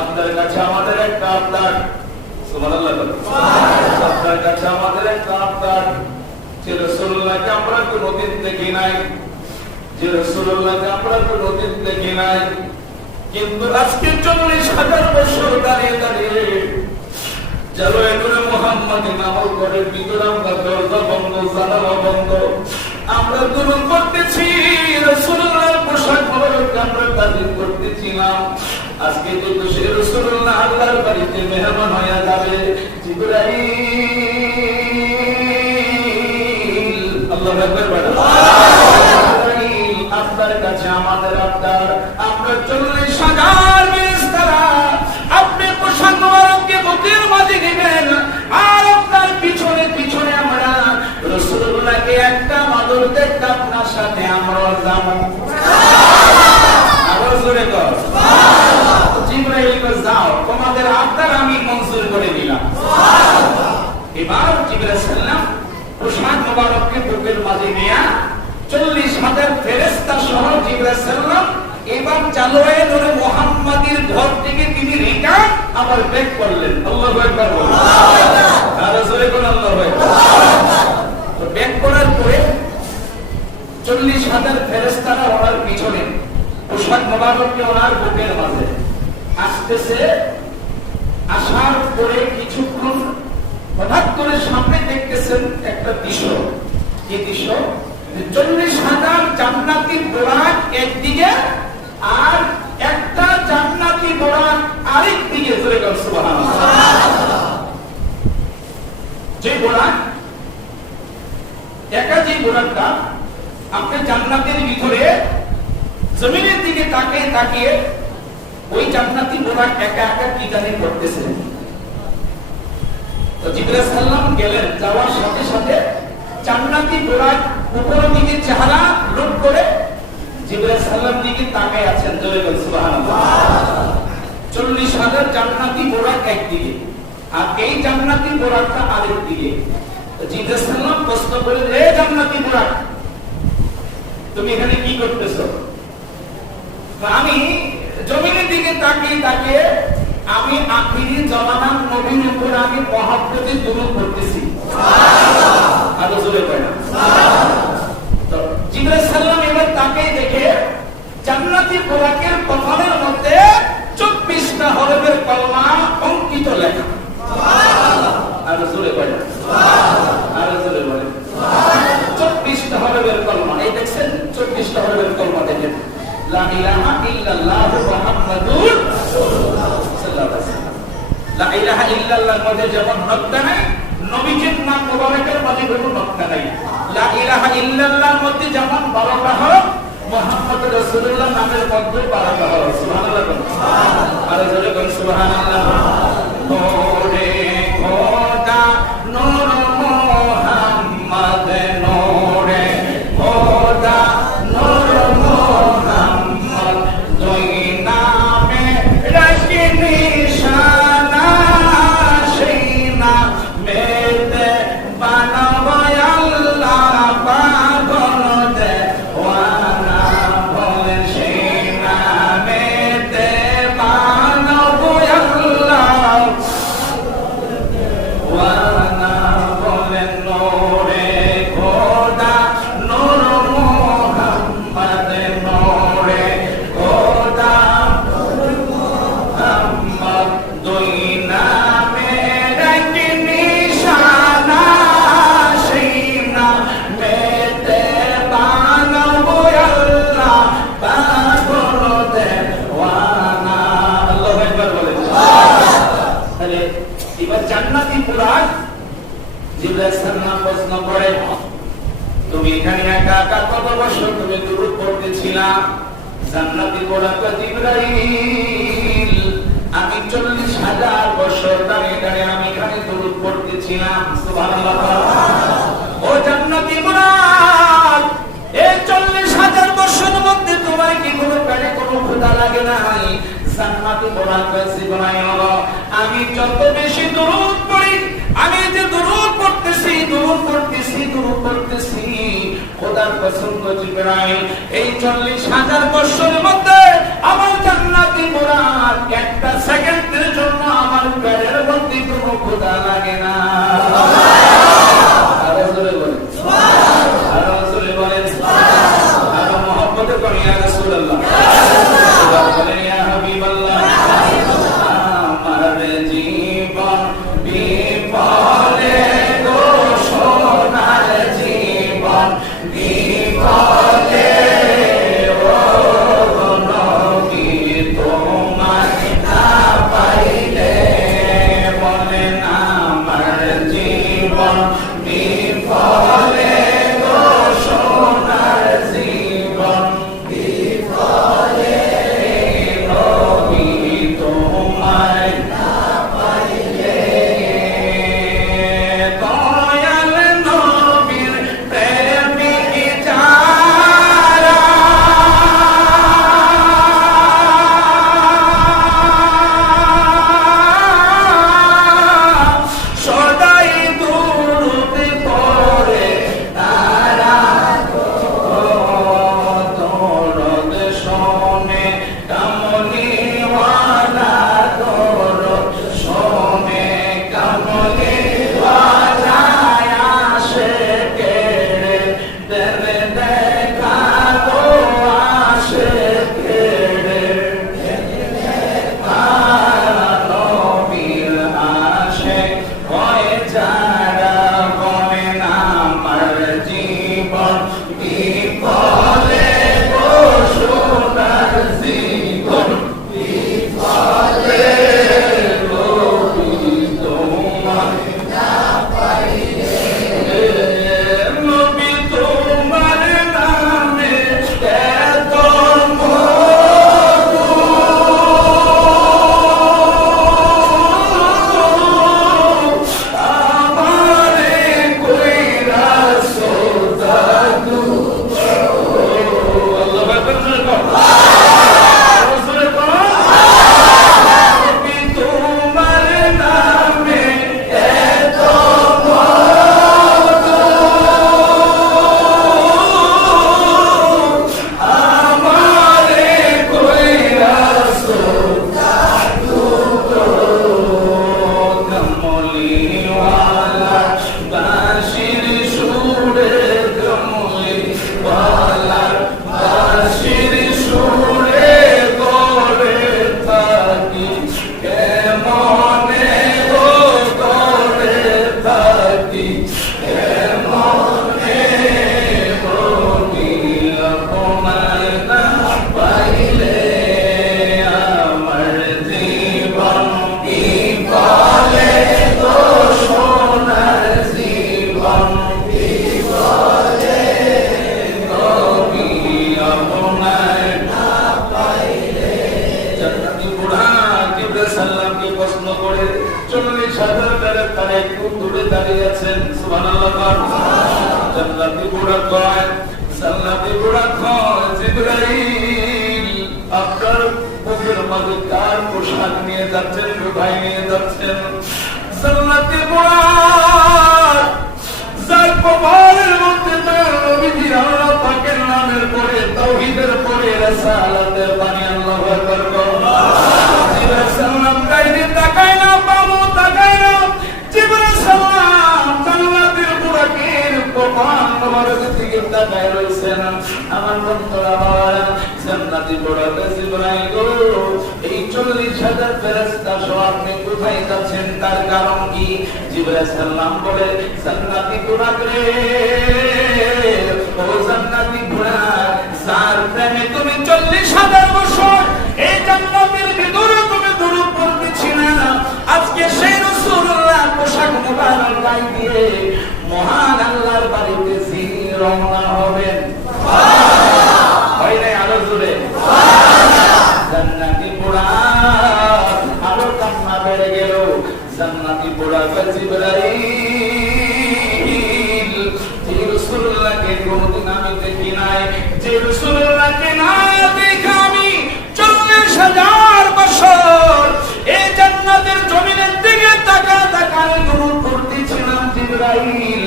আপনার কাছে আমাদের একটা আবদার, সুবহানাল্লাহ, আপনার কাছে আমাদের একটা আবদার। যে রাসূলুল্লাহকে আমরা কোনদিন দেখি নাই, যে রাসূলুল্লাহকে আমরা কোনদিন দেখি নাই, কিন্তু আজকে 40,000 বছর দাঁড়িয়ে দাঁড়িয়ে জালায়ে নূর মুহাম্মদ নামক ঘরের ভিতরে আমরা দরজা বন্ধ, জানালা বন্ধ, আমরা দরুদ পড়তেছি, রাসূলুল্লাহর পোশাক মোবারক আমরা তাজিম করতেছিলাম। আজকে যদি সে রাসূলুল্লাহ আল্লাহর বাড়িতে মেহমান হয়ে যাবে, জিবরাইল আল্লাহু আকবার বলেন, জিবরাইল আপনার কাছে আমাদের আবদার, আমরা 40,000 ফেরেশতারা আপনি পোশাক মোবারককে বুকের মাঝে নেবেন, আর আপনার পিছনে পিছনে আমরা রাসূলুল্লাহকে একটা মাদর দেখতে আপনার সাথে আমরা যাবো। আবার জোরে কর সুবহানাল্লাহ। জিবরাইল কো যাও, তোমাদের আবদার আমি মঞ্জুর করে দিলাম। এবার জিবরাইল সাল্লাম পোশাক মোবারককে বুকের মাঝে নিয়ে 40,000 ফেরেশতা সহ জিবরাইল সাল্লাম এবার জালায়ে নূর মুহাম্মাদের ঘর থেকে তিনি রিটার্ন আবার ব্যাক করলেন। আল্লাহু আকবার বলুন, আর জোরে কোন আল্লাহু আকবার। তো ব্যাক করার পরে 40,000 ফেরেশতারা ওনার পিছনে পোশাক মোবারককে ওনার বুকের মাঝে আসতেছে। আসার পরে কিছুক্ষণ হঠাৎ করে সামনে দেখতেছেন একটা দৃশ্য। কি দৃশ্য? 40,000 জান্নাতি বোরাক একদিকে আর একটা জান্নাতি বোরাক আরেক দিকে। জোরে বলুন সুবহানাল্লাহ। যে বোরাক একা, যে বোরাকটা আপনি জান্নাতের ভিতরে জমিনের দিকে তাকিয়ে তাকিয়ে ওই জান্নাতি বোরাক একা একা কি জানি করতেছে। তো জিবরাইল সাল্লাম গেলেন, যাওয়ার সাথে সাথে জান্নাতি বোরাক উপরের দিকে চেহারা লুট করে জিবরাইল সালাম দিকে তাকায় আছেন, জোরে বল সুবহানাল্লাহ। 40,000 জান্নাতি বোরাক একদিকে, আর এই জান্নাতি বোরাকটা আরেক দিকে। জিবরাইল সালাম প্রশ্ন করে, এ জান্নাতি বোরাক, তুমি এখানে কি করতেছো? আমি জমিনের দিকে তাকিয়ে তাকিয়ে আমি আখিরি জামানার নবীর উপর আমি মহব্বতে দুরূদ পড়তেছি। সুবহানাল্লাহ। আরো জোরে পড়েন সুবহানাল্লাহ। তো জিবরাইল সালাম এবার তাকিয়ে দেখে জান্নাতি বোরাকের কপালের মধ্যে 24টা হরফের কলমা অঙ্কিত লেখা। সুবহানাল্লাহ। আরো জোরে পড়েন সুবহানাল্লাহ। আরো জোরে পড়েন সুবহানাল্লাহ। 24টা হরফের কলমা, এই দেখছেন 24টা হরফের কলমা দেখেন, লা ইলাহা ইল্লাল্লাহু মুহাম্মাদুর রাসূলুল্লাহ সাল্লাল্লাহু আলাইহি ওয়াসাল্লাম। লা ইলাহা ইল্লাল্লাহর মধ্যে যেমন নকতা নাই, নবীজির নাম মুবারকের মধ্যে কোনো নকতা নাই। লা ইলাহা ইল্লাল্লাহর মধ্যে যেমন 12টা হরফ, মুহাম্মদ রাসূলুল্লাহ নামের মধ্যে 12টা হরফ। সুবহানাল্লাহ সুবহানাল্লাহ। আর জোরে বল সুবহানাল্লাহ। নূরে খোদা নূর মুহাম্মদ, নূরে খোদা নূর মুহাম্মদ, দুই নামে রাখি নিশানা, সেই নামেতে বানাবো আল্লাহ পাগল দেওয়ানা, বলে সেই নামেতে বানাবো আল্লাহ ওয়ানা, বলে নূরে খোদা নূর মুহাম্মদ, নূরে খোদা মুহাম্মদ, দুই নামে রাখি নিশানা, সেই নামেতে বানাবো আল্লাহ পাগল দেওয়ানা। আল্লাহু আকবার বলেন। তাহলে এবার জান্নাতি বুরাক জিবরাইল সালাম প্রশ্ন করে, তুমি এখানে একা একা কত বছর তুমি দুরূদ পড়তেছিলা? জান্নাতি বুরাক, জিবরাইল আমি 40,000 বছর দাঁড়িয়ে দাঁড়িয়ে আমি এখানে দুরূদ পড়তেছিলাম। সুবহানাল্লাহ। ও জান্নাতি বুরাক, এই 40,000 বছরের মধ্যে তোমার কি কোনো পেটে কোনো ক্ষুধা লাগে নাই? জান্নাতি বুরাক জীবনায় হলো, আমি যত বেশি দুরূদ পড়ি, আমি যে দুরূদ পড়তেছি খোদার পছন্দ জিবরাইল, এই 40,000 বছরের মধ্যে আমার জান্নাতি বুরাক একটা সেকেন্ডের জন্য আমার পেটের মধ্যে কোনো ক্ষুধা লাগে না। সুবহানাল্লাহ। আরো জোরে বলেন সুবহানাল্লাহ। আরো জোরে বলেন সুবহানাল্লাহ। আরো মহব্বতে বলেন ইয়া রাসূলুল্লাহ, বলেন ইয়া হাবিবাল্লাহ। আমার জীবন বিফলে গো সোনার জীবন বিফলে, ও নবী তোমায় না পাইলে, বলেন আমার জীবন বিফলে গো সোনার জীবন বিফলে, নবী তোমায় না পাইলে, দয়াল নবীর প্রেমিক যারা, সদাই দুরূদ পড়ে কর। জান্নাতি বুড়া কয়, জান্নাতি বুড়া কয়, জিবরাইল আপনার বুকের মাঝে কার পোশাক নিয়ে যাচ্ছেন, কোথায় নিয়ে যাচ্ছেন? জান্নাতি বুড়া যার কপালের মধ্যে তার নবীজির আল্লাহ পাকের নামের পরে, তাওহীদের পরে, রিসালাতের বাণী আল্লাহু আকবার আল্লাহ। জিবরাইল সালাম কাইনে তাকায় না, বামু তাকায় না। জিবরাইল সালাম জান্নাতের বুড়াকের কপাল মোবারক দিকে তাকায় রইছেন। আমার বন্ধুরা বলেন, জান্নাতি বুড়াকে জিবরাইল গো, এই 40,000 ফেরেশতা সহ আপনি কোথায় যাচ্ছেন, তার কারণ কি? জিবরাইল সালাম বলে, জান্নাতি বুড়াকে, ও জান্নাতি বুড়া, যার প্রেমে তুমি 40,000 বছর এই জান্নাতের ভিতরে তুমি দুরূদ পড়তেছিলে না, আজকে সেই রাসূলুল্লাহ পোশাক মোবারক গায়ে দিয়ে মহান আল্লাহর বাড়িতে যিনি রওনা হবেন, হয় নাই আরো জোরে জান্নাতি বুড়া আরো কান্না বেড়ে গেল। জান্নাতি বুড়া জিবরাইল, যে রাসূলুল্লাহকে কোনদিন আমি দেখি নাই, যে রাসূলুল্লাহকে না দেখে আমি 40,000 বছর এই জান্নাতের জমিনের দিকে তাকায় দুরূদ পড়তেছিলাম, জিবরাইল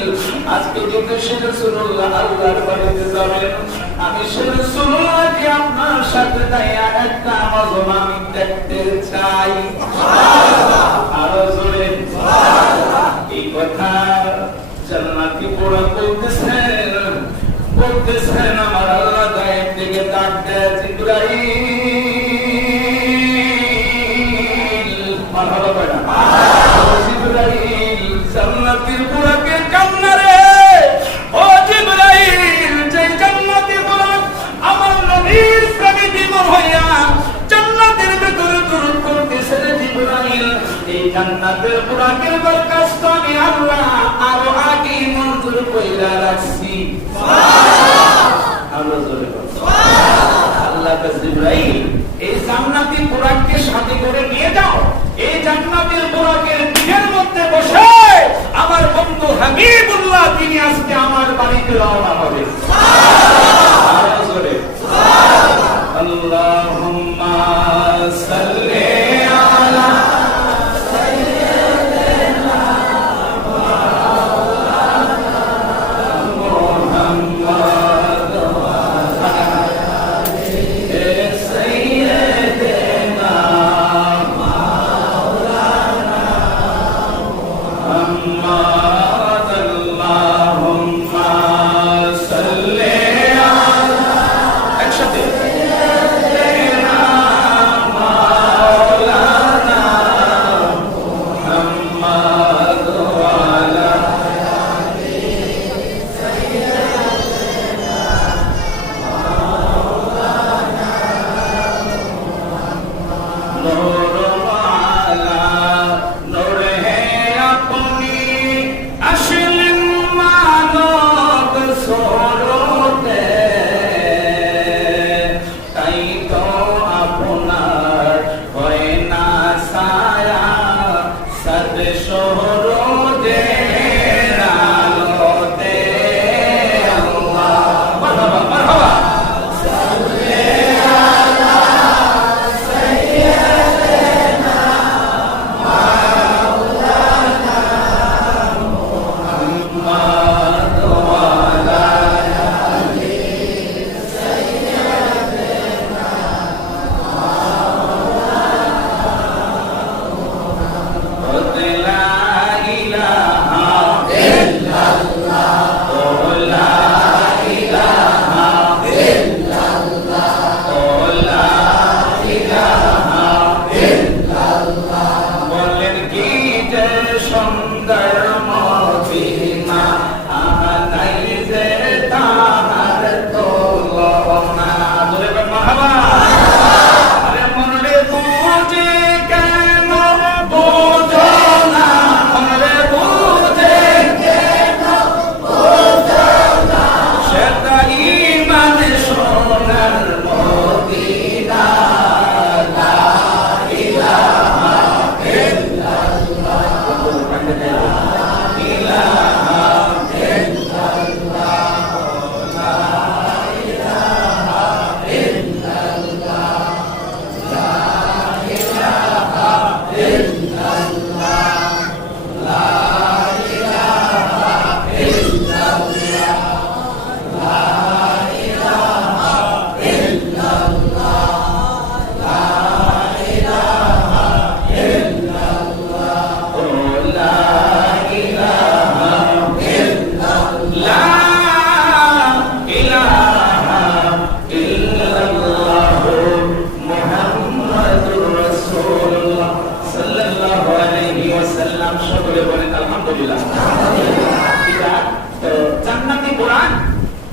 আজকে যদি সে রাসূলুল্লাহ আল্লাহর বাড়িতে যাবেন, আমি সে রাসূলুল্লাহকে আপনার সাথে দাঁড়িয়ে একটা আওয়াজ আমি দেখতে চাই। আরো জোরে এই কথা জান্নাতি বুড়া বলতেছেন, আমার আল্লাহ গায়ের দিকে তাক দেয়, জিবরাইল মারহাবা বেটা, জিবরাইল জান্নাতের বুড়াকে কান্না রে, ও জিবরাইল যে জান্নাতের বুড়া আমার নবীর প্রেমে বিমোহ হইয়া জান্নাতের ভিতরে দুরূদ পড়তেছে, জিবরাইল এই জান্নাতের বুড়াকে বরখাস্ত আমি আল্লাহ আরো আগে মঞ্জুর কইরা রাখছি। আল্লাহ জোরে বল সুবহানাল্লাহ। আল্লাহ কা জিবরাইল এই জান্নাতি বুড়াকে সাথে করে নিয়ে যাও, এই জান্নাতের বুড়াকে পিঠের মধ্যে বসে আমার বন্ধু হাবিবুল্লাহ তিনি আজকে আমার বাড়িতে রওনা হবে। সুবহানাল্লাহ। আল্লাহ জোরে সুবহানাল্লাহ। আল্লাহুম্মা সাল্লি আলা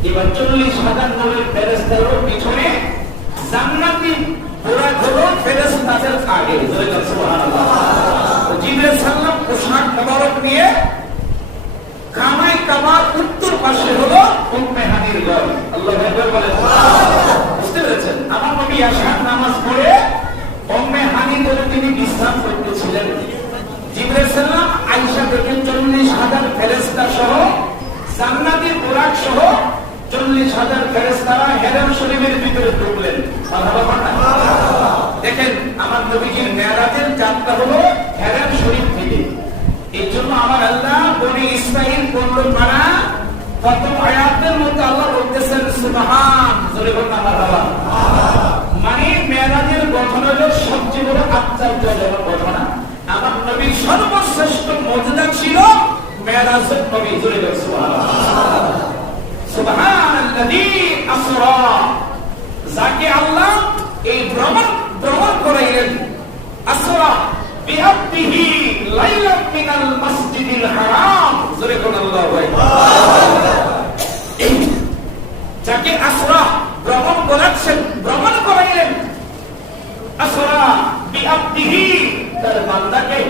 এবার 40,000 নূরের ফেরেশতার পিছনে জান্নাতি বুরাক হলো ফেরেশতাদের আগে। সুবহানাল্লাহ। জিবরাইল সাল্লাম পোশাক মোবারক নিয়ে কামাই কাবার উত্তর পাশে হলো উম্মে হানির ঘর। আল্লাহু আকবার বলেন। বুঝতে পেরেছেন? আমার নবী আশার নামাজ পড়ে উম্মে হানি বলে তিনি বিশ্রাম করতেছিলেন। জিবরাইল সাল্লাম আয়েশা থেকে 40,000 ফেরেশতা সহ জান্নাতি বুরাক সহ 40,000 ফেরেশতারা হেরাম শরীফের ভিতরে ঢুকলেন। দেখেন আমার নবীজির মেরাজের যাত্রা হলো হেরাম শরীফ থেকে। এই জন্য আমার আল্লাহ বনি ইসরাইল করলো মানা প্রথম আয়াতের মধ্যে আল্লাহ বলতেছেন সুবহান, জোরে বলুন মারহাবা। মানে মেরাজের ঘটনা হলো সবচেয়ে বড় আশ্চর্যজনক ঘটনা। আমার নবীর সর্বশ্রেষ্ঠ মুজিজা ছিল মেরাজের নবী। জোরে বলুন সুবহানাল্লাহ। সুবহানাল্লাযী আসরা, যাকে আল্লাহ এই ভ্রমণ করাইলেন। আসরা বিআবদিহি লাইলাম মিনাল মসজিদিল হারাম। জোরে বলুন আল্লাহু আকবার। যাকে আসরা ভ্রমণ করাইলেন। আসরা বিআবদিহি, তার বান্দাকে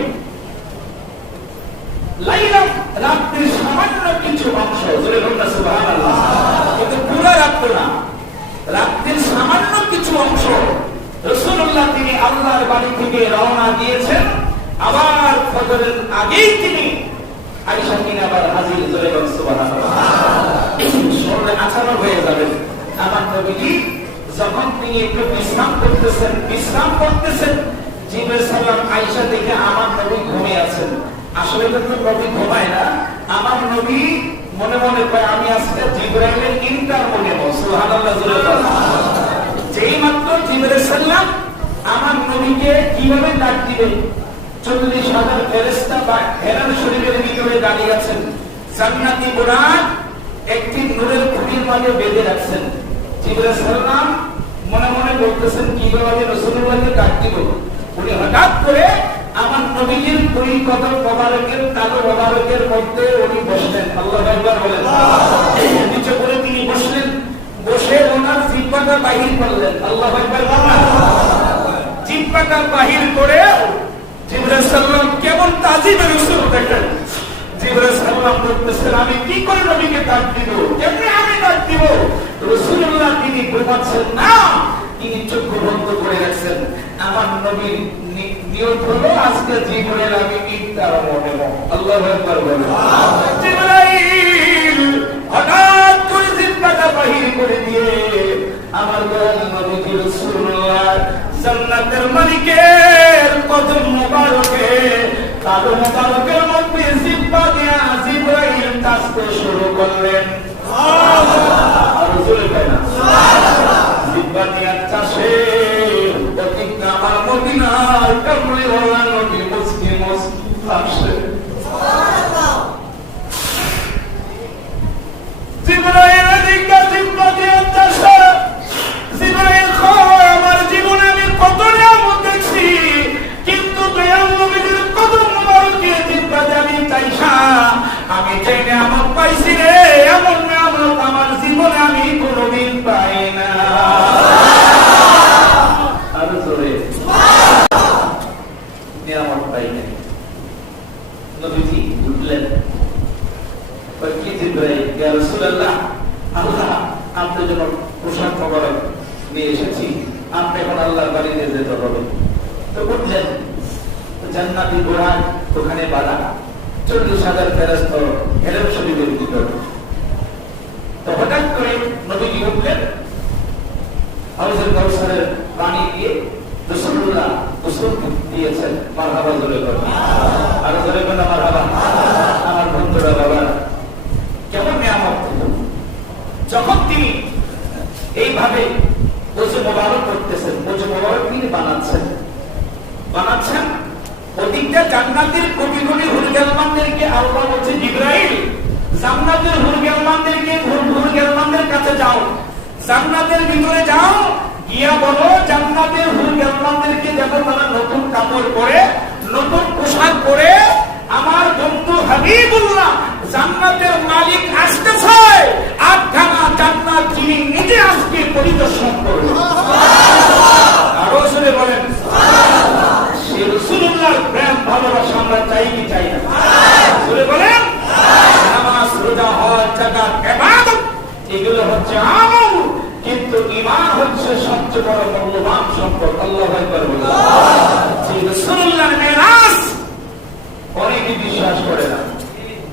লাইলাম, রাত্রির সামান্য কিছু অংশ। জোরে বলুন সুবহানাল্লাহ। কিন্তু পুরো রাত্র না, রাত্রির সামান্য কিছু অংশ রাসূলুল্লাহ তিনি আল্লাহর বাড়ি থেকে রওনা দিয়েছেন। আবার ফজরের আগেই তিনি আয়েশা তিনি আবার হাজির। জোরে বলুন সুবহানাল্লাহ। শুনলে আচানক হয়ে যাবেন। আমার নবীজি যখন তিনি একটু বিশ্রাম করতেছেন, জিবরাইল সাল্লাম আয়েশা দেখে আমার নবী ঘুমিয়ে আছেন। আসলে কিন্তু নবী ঘুমায় না, আমার নবী মনে মনে কয় আমি আজকে জিবরাইলের ইনকার মনে হল। সুবহানাল্লাহ। জোরে বলুন। যেই মাত্র জিবরাইল সাল্লাম আমার নবীকে কিভাবে ডাক দিবেন, 40,000 ফেরেশতা হেরাম শরীফের ভিতরে দাঁড়িয়ে আছেন। জান্নাতি বুরাক একটি নূরের খুঁটির মাঝে বেঁধে রাখছেন। জিবরাইল সাল্লাম মনে মনে বলতেছেন কিভাবে রাসূলুল্লাহকে ডাক দিব। উনি হঠাৎ করে আমার নবীজির দুই কদম মোবারকের কালো মোবারকের মধ্যে উনি বসলেন। আল্লাহু আকবার বলেন। নিচে করে তিনি বসলেন, বসে ওনার জিহ্বাটা বাহির করলেন। আল্লাহু আকবার বলেন। জিহ্বাটা বাহির করে জিবরাইল সাল্লাম কেমন তাজিবে রাসূল দেখেন। জিবরাইল সাল্লাম বলতেছেন আমি কি করে নবীকে ডাক দিব, কেমনে আমি ডাক দিব। রাসূলুল্লাহ তিনি ঘুমাচ্ছেন না, তিনি চোখ বন্ধ করে রাখছেন। আমার নবীর নিয়ত হলো আজকে জীবনের আমি ইফতার মনে হব। আল্লাহু আকবার বলেন। জিবরাইল হঠাৎ করে জিহ্বাটা বাহির করে দিয়ে আমার নবী রাসূলুল্লাহ জান্নাতের মালিকের কদম মোবারকে কালো মোবারকের মধ্যে জিহ্বা দিয়া জিবরাইল কাজতে শুরু করলেন। আর জোরে করেন সুবহানাল্লাহ। জিহ্বা দিয়া চাষে আমার মদিনার কামড়ে ওলা নবী মুসকি আসে। সুবহানাল্লাহ। জিবরাইল দিকা জিহ্বা দিয়া চাষে। জিবরাইল কয় আমার জীবনে আমি কত নিয়ামত দেখছি, কিন্তু দয়াল নবীর কদম মোবারকে জিহ্বা দিয়ে আমি চাইছা, আমি যে নিয়ামত পাইছি রে এমন নিয়ামত আমার জীবনে আমি কোনোদিন পাই না। আরো জোরে নিয়ামত পাই না। নবীজি উঠলেন, কি জিবরাইল ইয়া রাসূলুল্লাহ, আল্লাহ আপনার জন্য পোশাক মোবারক নিয়ে এসেছি, আপনি এখন আল্লাহর বাড়িতে যেতে হবে। তো উঠলেন, জান্নাতি বুরাক ওখানে বাঁধা, 40,000 ফেরেশতা হেরাম শরীফের ভিতর। তো হঠাৎ করে নবীজি উঠলেন, হাউজুল কাউসারের পানি দিয়ে রাসূলুল্লাহ গোসল দিয়েছেন। মারহাবা জোরে বলুন। আর জোরে বলুন মারহাবা। আমার বন্ধুরা বাবা কেমন নিয়ামত। যখন তিনি এইভাবে ওযু মোবারক করতেছেন, ওযু মোবারক তিনি বানাচ্ছেন, ওদিকটা জান্নাতের কোটি কোটি হুরগেলমানদেরকে আল্লাহ বলছে জিবরাইল জান্নাতের হুরগেলমানদের কাছে যাও, জান্নাতের ভিতরে যাও, গিয়া বলো জান্নাতের হুরগেলমানদেরকে যেন তারা নতুন কাপড় পরে, নতুন পোশাক পরে আমার বন্ধু হাবিবুল্লাহ জান্নাতের মালিক আসতেছে, 8খানা সালাত যাকাত ইবাদত এগুলো হচ্ছে আমল, কিন্তু ঈমান হচ্ছে সবচেয়ে বড় মূল্যবান সম্পদ। আল্লাহু আকবার বলুন। রাসূলুল্লাহর মেরাজ অনেকে বিশ্বাস করে না।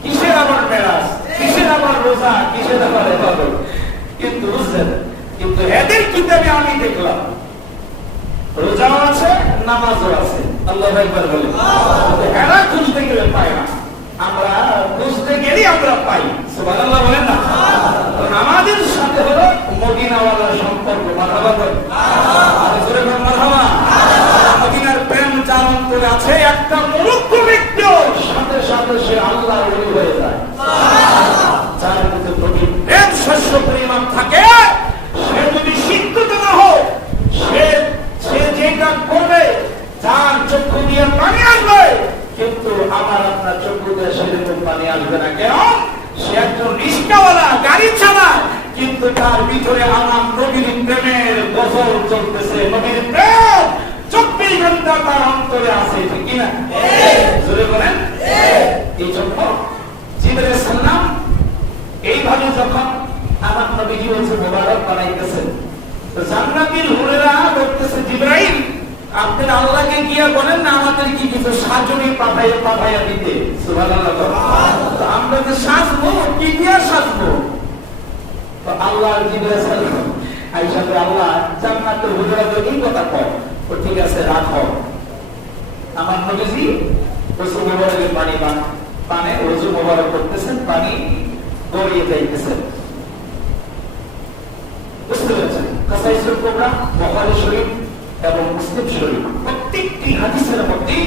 কিসের আবার মেরাজ, কিসের আবার রোজা, কিসের আবার ইবাদত, কিন্তু বুঝলেন, কিন্তু এদের কিতাবে আমি দেখলাম রোজাও আছে, নামাজও আছে। আল্লাহু আকবার বলেন। এরা খুঁজতে গেলে পায় না, আমরা খুঁজতে গেলেই আমরা পাই। সুবহানাল্লাহ বলেন না? আমাদের সাথে হলো মদিনাওয়ালার সম্পর্ক। মারহাবা বলেন। জোরে বলেন মারহাবা। মদিনার প্রেম যার অন্তরে আছে, একটা মূর্খ ব্যক্তিও সাথে সাথে সে আল্লাহর ওলি হয়ে যায়। যার মধ্যে প্রকৃত প্রেম শস্য পরিমাণ থাকে, সে যদি শিক্ষিত না হোক, সে যেটা করবে যার চক্ষু দিয়ে পানি আসবে, কিন্তু আমার আপনার চক্ষু দিয়ে সেরকম পানি আসবে না। কেন? সে একজন রিস্কাওয়ালা, গাড়ি চালায়, কিন্তু তার ভিতরে আমার নবীর প্রেমের গজল চলতেছে। নবীর প্রেম 24 ঘন্টা তার অন্তরে আছে, ঠিক কিনা? জোরে বলেন। এই জন্য জিবরাইল সালাম এইভাবে যখন আমার নবীজি হচ্ছে মোবারক বানাইতেছেন, তো জান্নাতীর হুরেরা বলতেছে, জিবরাইল আপনি আল্লাহকে গিয়ে বলেন না আমাদের কি কিছু সাজনি পাঠাইয়া দিতে। সুবহানাল্লাহ। তো আমরা যে সাজবো, কি দিয়ে সাজবো? তো আল্লাহ জিবরাইল সালাম আয়েশা কে আল্লাহ জান্নাতের হুরেরা তো এই কথা কয়, তো ঠিক আছে রাখো। আমার নবীজি ওযু মোবারকের পানে ওযু মোবারক করতেছেন, পানি গড়িয়ে যাইতেছেন। বুঝতে পেরেছেন? কাসাইসুল কুবরা, বুখারী শরীফ এবং মুসলিম শরীফ প্রত্যেকটি হাদিসের মধ্যে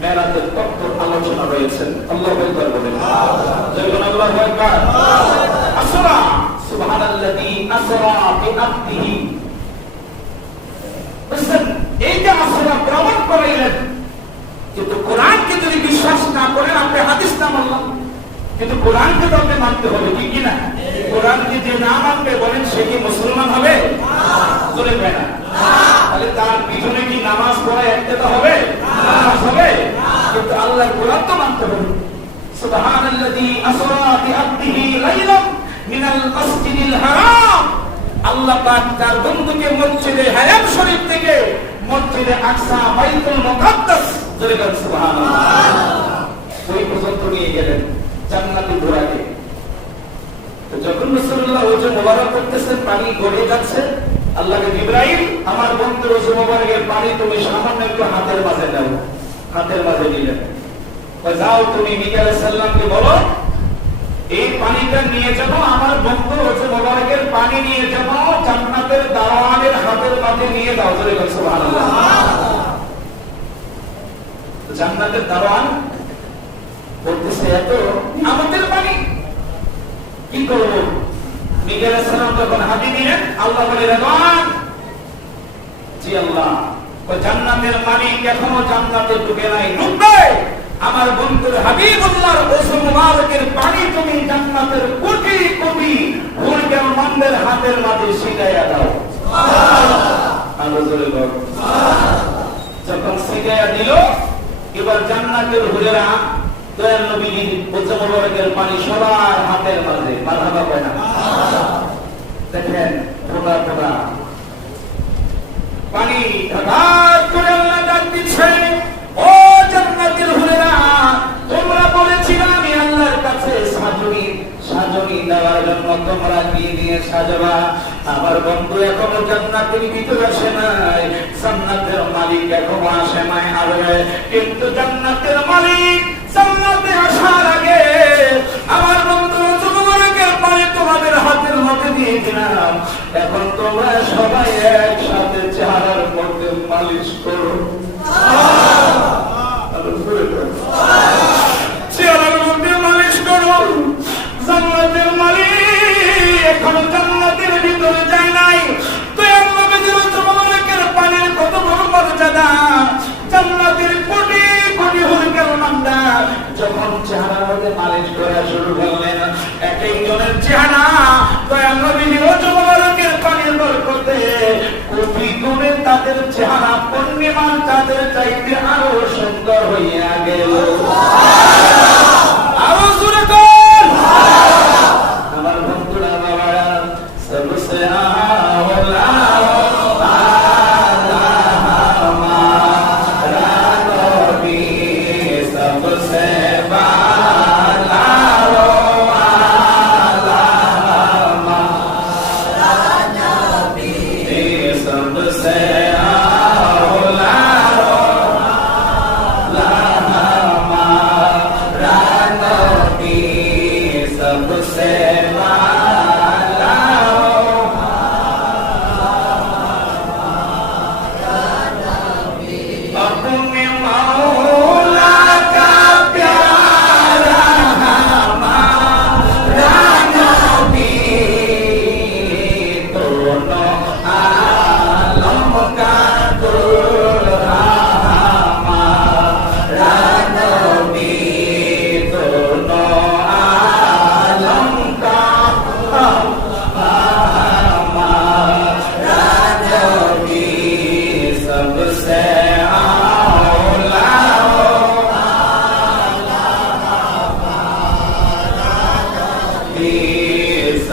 মেরাজের তত্ত্ব আলোচনা রয়েছে। আল্লাহু আকবার বলেন। যখন আল্লাহু আকবার। আসরা সুবহানাল্লাযী আসরা বিআবদিহি। বুঝছেন? এই যে আসরা প্রমাণ করাইলেন, কিন্তু কোরআনকে যদি বিশ্বাস না করেন আপনি হাদিস না মানলেন, কিন্তু কোরআনকে তো আপনি মানতে হবে, ঠিক কি না? কোরআনকে যে না মানবে বলেন সে কি মুসলমান হবে? চলে যায় না। তাহলে তার পিছনে কি নামাজ পড়া একটা হবে? নামাজ হবে, কিন্তু আল্লাহর কোরআন তো মানতে হবে। সুবহানাল্লাযী আসরা বিআবদিহি লাইলাম মিনাল মাসজিদিল হারাম। আল্লাহ পাক তার বন্ধুকে মসজিদে হারাম শরীফ থেকে মসজিদে আকসা বাইতুল মুকাদ্দাস ধরে গেলেন। সুবহানাল্লাহ। ওই পর্যন্ত নিয়ে গেলেন জান্নাতি ঘোড়াকে। তো যখন রাসূলুল্লাহ ওযু মোবারক করতেছেন, পানি গড়িয়ে যাচ্ছে, আল্লাহকে জিবরাইল আমার বন্ধুর ওযু মোবারকের পানি তুমি সামান্য একটু হাতের মাঝে দাও। হাতের মাঝে নিলেন। কই যাও তুমি মিকাইল সাল্লামকে বলো এই পানিটা নিয়ে যাবো, আমার বন্ধুর ওযু মোবারকের পানি নিয়ে যাবো, জান্নাতের দারওয়ানের হাতের মাঝে নিয়ে দাও। জোরে বল সুবহানাল্লাহ। জান্নাতের দারওয়ান বলতেছে এত আমাদের পানি কি করবো? মিকাইল সালাম যখন হাতে নিলেন, আল্লাহ বলে রেদওয়ান, জি আল্লাহ, জান্নাতের মালিক এখনো জান্নাতে ঢুকে নাই, ঢুকবে। আমার বন্ধুর হাবিবুল্লাহর ওযু মুবারকের পানি তুমি জান্নাতের কোটি কোটি হুরগান মানদের হাতের মাঝে ছিটাইয়া দাও। সুবহানাল্লাহ। আল্লাহ জোরে বল সুবহানাল্লাহ। যখন ছিটাইয়া দিল, এবার জান্নাতের হুরেরা দয়াল নবীর ওযু মুবারকের পানি সবার হাতের মাঝে। মারহাবা বলেন। দেখেন ফোঁটা ফোঁটা পানি ধার করে আল্লাহ ডাক দিচ্ছে, ও জান্নাতের হুরেরা, তোমরা বলেছিলে আমি আল্লাহর কাছে সাজনি দেওয়ার জন্য তোমরা কি দিয়ে সাজাবা? আমার বন্ধু এখনো জান্নাতের ভিতরে আসে নাই, জান্নাতের মালিক এখনো আসে নাই, আসবে। কিন্তু জান্নাতের মালিক জান্নাতে আসার আগে আমার বন্ধু ওযু মুবারকের পানি তোমাদের হাতের মধ্যে দিয়ে দিলাম। এখন তোমরা সবাই একসাথে চেহারার মধ্যে মালিশ করো। চেহারার মধ্যে মালিশ করো। জান্নাতের মালিক এখনো জান্নাতের ভিতরে যায় নাই, তো নবীর ওযু মুবারকের পানির কত বড় মর্যাদা। জান্নাতের কোটি কোটি হুরগান মানদা যখন চেহারার মধ্যে মালিশ করা শুরু করলেন, এক একজনের চেহারা দয়াল নবীর ওযু মুবারকের পানির বরকতে কোটি গুণে তাদের চেহারা পূর্ণিমার চাঁদের চাইতে আরো সুন্দর হইয়া গেল। আরো জোরে কর।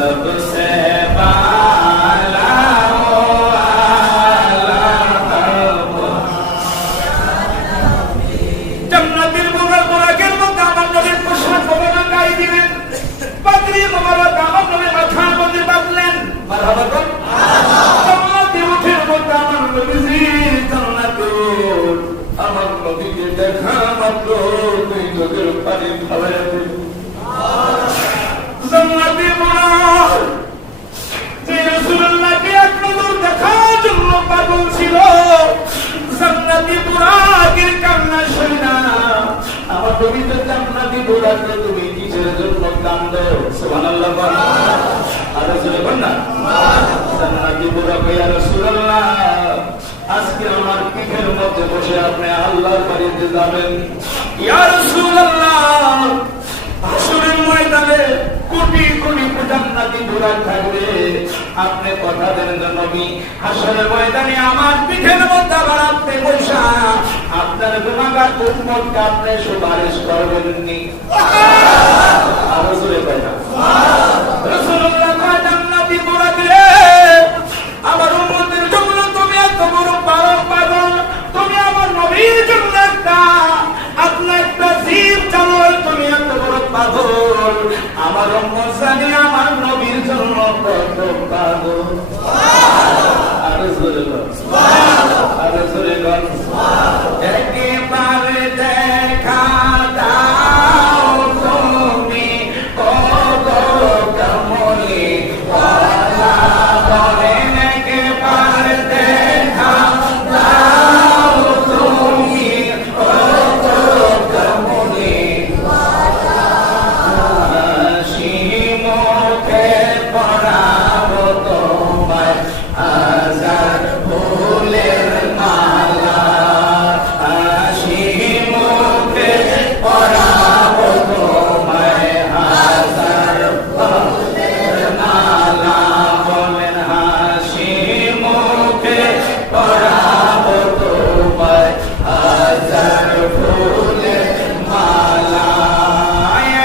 सबसे बाला हो आला জান্নাতের মোবারকের মধ্যে আমার নবীর পোশাক মোবারক গায়ে দিলেন, পাগড়ি মোবারক আমার নবীর মাথার মধ্যে বাঁধলেন। মারহাবা বল। জান্নাতের উঠের মধ্যে আমার নবীজি জান্নাতে আমার নবীকে দেখা মাত্র দুই চোখের পানি ঢালাইয়া দিল। জান্নাতে মোবারক যে রাসূলুল্লাহকে এক নজর দেখার জন্য পাগল ছিল, জান্নাতি বুরাকের কান্না শুনা আমার নবী তো জান্নাতি বুরাকে তুমি কিসের জন্য কান্দো? সুবহানাল্লাহ বল। আর রাসূল বল না জান্নাতি বুরাক ইয়া রাসূলুল্লাহ, আজকে আমার পিঠের মধ্যে বসে আপনি আল্লাহর বাড়িতে যাবেন। ইয়া রাসূলুল্লাহ, হাসরের ময়দানে কোটি কোটি জান্নাতি বুরাক থাকবে, আপনি কথা দেন যে নবী হাসরের ময়দানে আমার পিঠের মধ্যে আবার আপনি বসা আপনার গুনাহগার উম্মতকে আপনি সুপারিশ করবেন নি? আর রাসূল কয় না রাসূলুল্লাহ কয় জান্নাতি বুরাক রে, আমার উম্মতের জন্য তুমি এত বড় পাগল, তুমি আমার নবীর জন্য একটা আপনার একটা জীব চালাও, তুমি এত বড় পাগল, আমার উম্মত জানি আমার নবীর জন্য কত পাগল। আরে জোরে বল সুবহানাল্লাহ, আরে জোরে বল সুবহানাল্লাহ। একেবারে দেখা দাও তুমি কত কমলি ওয়ালা বলেন, একেবারে দেখা দাও তুমি কত কমলি ওয়ালা হাসি মুখে পরাবো তোমায় হাজার ফুলের মালা, হাসি মুখে পরাবো তোমায় হাজার ফুলের মালা, বলেন হাসি মুখে পরাবো তোমায় হাজার ফুলের মালা,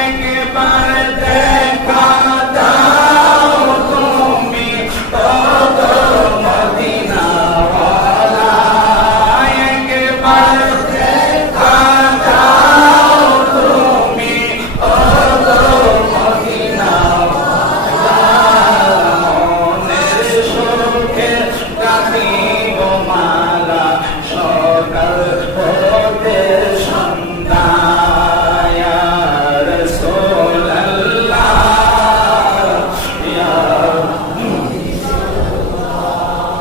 একেবারে দেখা দাও তুমি কত মদিনাওয়ালা, একেবারে দেখা দাও তুমি কত মদিনাওয়ালা, মনের সুখে গাঁথিব মালা সকাল হতে সন্ধ্যা, ইয়া রাসূলুল্লাহ ইয়া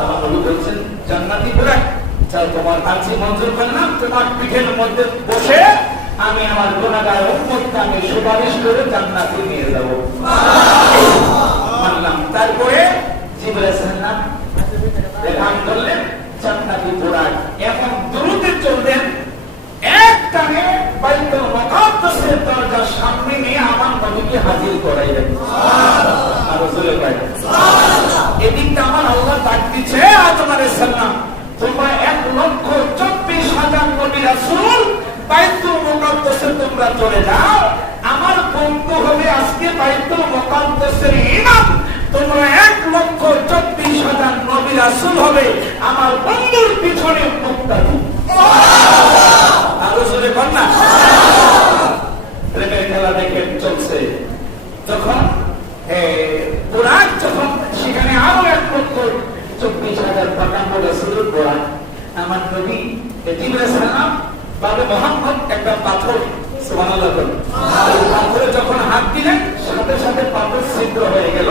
আমার নবী বলছেন জান্নাতি বুরাক যাও তোমার কাছে মঞ্জুর করলাম, তোমার পিঠের মধ্যে বসে আমি আমার গুনাহগার উম্মতকে আমি সুপারিশ করে জান্নাতে নিয়ে যাব। মানলাম। তারপরে জিবরাইল সাল্লাম দেখান করলেন জান্নাতি বুরাক, এখন দ্রুত চললেন, এক টানে বাইতুল মুকাদ্দাসের দরজার সামনে নিয়ে আমার নবীকে হাজির করাইলেন। সুবহানাল্লাহ, আর রাসূল কয় সুবহানাল্লাহ। এদিকটা আমার আল্লাহ ডাক দিচ্ছে আদম আলাইহিস সালাম, তোমরা 1,24,000 নবী রাসূল বাইতুল মুকাদ্দাসে তোমরা চলে যাও, আমার বন্ধু হবে আজকে বাইতুল মুকাদ্দাসের ইমাম, তোমরা 1,24,000 নবী রাসূল হবে আমার বন্ধুর পিছনে মুক্তাদি। আরো জোরে বল না। প্রেমের খেলা দেখেন চলছে, যখন বুরাক যখন সেখানে আরো 1,24,000 পাকানো রাসূলের বুরাক, আমার নবী জিবরাইল সালাম বাবে মুহাম্মদ একটা পাথর, সুবহানাল্লাহ বল, পাথরে যখন হাত দিলেন সাথে সাথে পাথর ছিদ্র হয়ে গেল,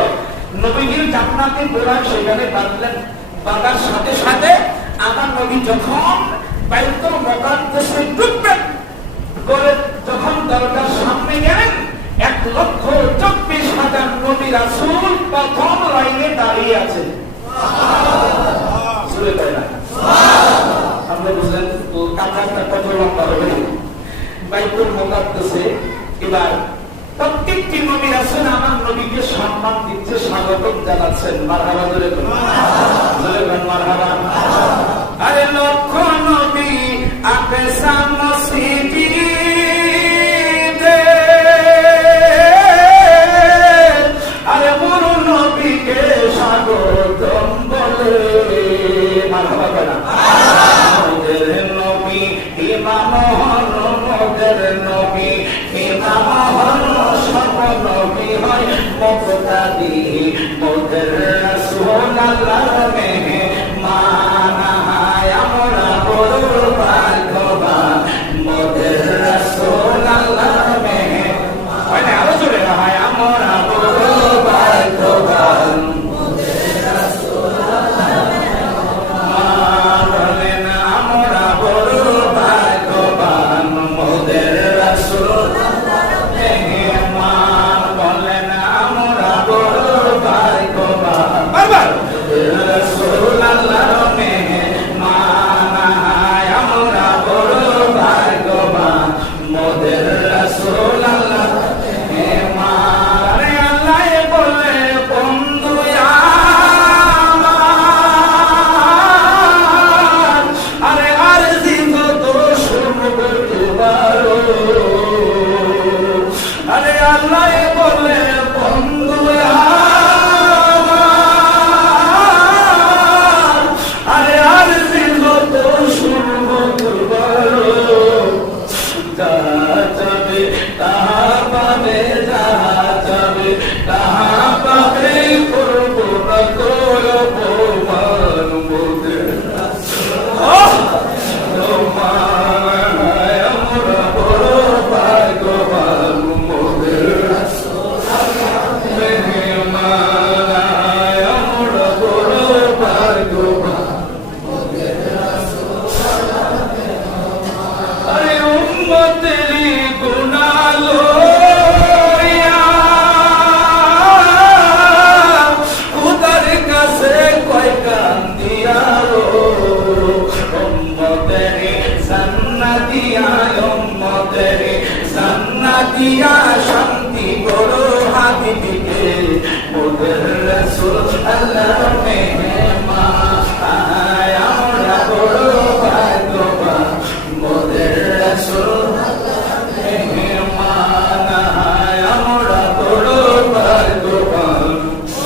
নবীজির জান্নাতি বুরাক সেখানে বাঁধলেন, বাঁধার সাথে সাথে আমার নবী যখন বাইতুল মুকাদ্দাসে ঢুকবেন করে যখন দরজার সামনে গেলেন, 1,24,000 নবী রাসূল প্রথম লাইনে দাঁড়িয়ে আছে। সুবহানাল্লাহ, তাই না? সুবহানাল্লাহ। আপনি বুঝলেন কাতারটা কত লম্বা হবে। বাইতুল মুকাদ্দাসে এবার প্রত্যেকটি নবী রাসূল আমার নবীকে সম্মান দিচ্ছে, স্বাগত জানাচ্ছেন। মারহাবা জোরে বলুন, জোরে বলুন মারহাবা। আরে লক্ষ নবী আকসা মসজিদে, আরে বলুন মোদের রাসূল আল্লাহর মেহমান আমরা বড় ভাগ্যবান মোদের রাসূল আল্লাহর মেহমান মানে আরো জোরে হয় আমরা বড় ভাগ্যবান মোদের রাসূল আল্লাহর মেহমান বলেন আমরা বড় ভাগ্যবান মোদের রাসূল আল্লাহর মেহমান বলেন আমরা বড় ভাগ্যবান বারবার রাসূল আল্লাহর মেহমান আমরা বড় ভাগ্যবান মোদের রাসূল আল্লাহর মেহমান আরে আল্লাহ বলে বন্ধু আমার আরে আরজি কত শুনবো তোমারো আরে আল্লাহ বলে বন্ধু আরে আরজি কত শুনবো তোমারো যাহা যাবে তাহা পাবে যাহা যাবে তাহা পাবে করবো না তোর অপমান মোদের তোমার আমরা বড় ভাগ্যবান মোদের মেহমান আমরা বড় ভাগ্যবান আরে উম্মতেরি গুনাহ লইয়া খোদার কাছে কয় কান্দিয়া রো উম্মতেরি জান্নাতিয়া উম্মতেরি জান্নাতিয়া শান্তি বড় হাবিবিকে মোদের রাসূল আল্লাহর মেহমান আমরা বড় ভাগ্যবান মোদের রাসূল আল্লাহর মেহমান আমরা বড় ভাগ্যবান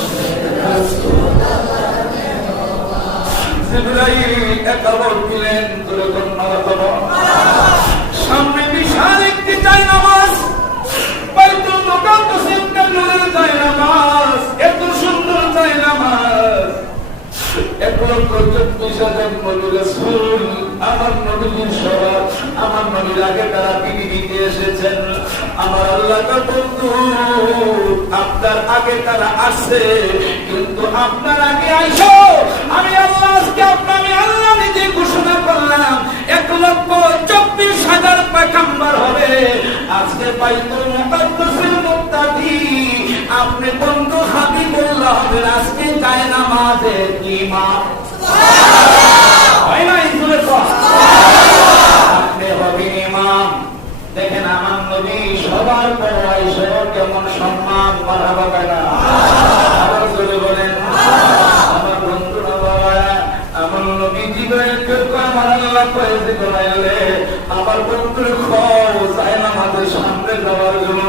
মোদের রাসূল আল্লাহর মেহমান জিবরাইল একবার দিলেন তোর ধন্যবাদ সামনে বিশাল একটি জায়নামাজ বাইতুল মুকাদ্দাসের নূরের জায়নামাজ এত সুন্দর জায়নামাজ 1,40,000 নবী রাসূল আমার নবীর সবার আমার নবীর আগে তারা পৃথিবীতে এসেছেন আমার আল্লাহর বন্ধু আপনার আগে তারা আসে কিন্তু আপনার আগে আইসো আমি আল্লাহ আজকে আমি আল্লাহ নিজে ঘোষণা করলাম 1,24,000 পয়গম্বর হবে আজকে বাইতুল মুকাদ্দাসের মুক্তাদি আপনি বন্ধু হাবিবুল্লাহ হবেন আজকে জায়নামাজের ইমাম হয় না ইসুরে আপনি হবেন ইমাম দেখেন আমার নবী সবার পরোয়াই সবার কেমন সম্মান মারহাবা করা আবার জোরে বলেন আমার বন্ধুরা বাবা আমার নবী জিবরাইলকে আমার আল্লাহ কয়েছে বলাইলে আমার বন্ধুর খাও জায়নামাজের সামনে যাওয়ার জন্য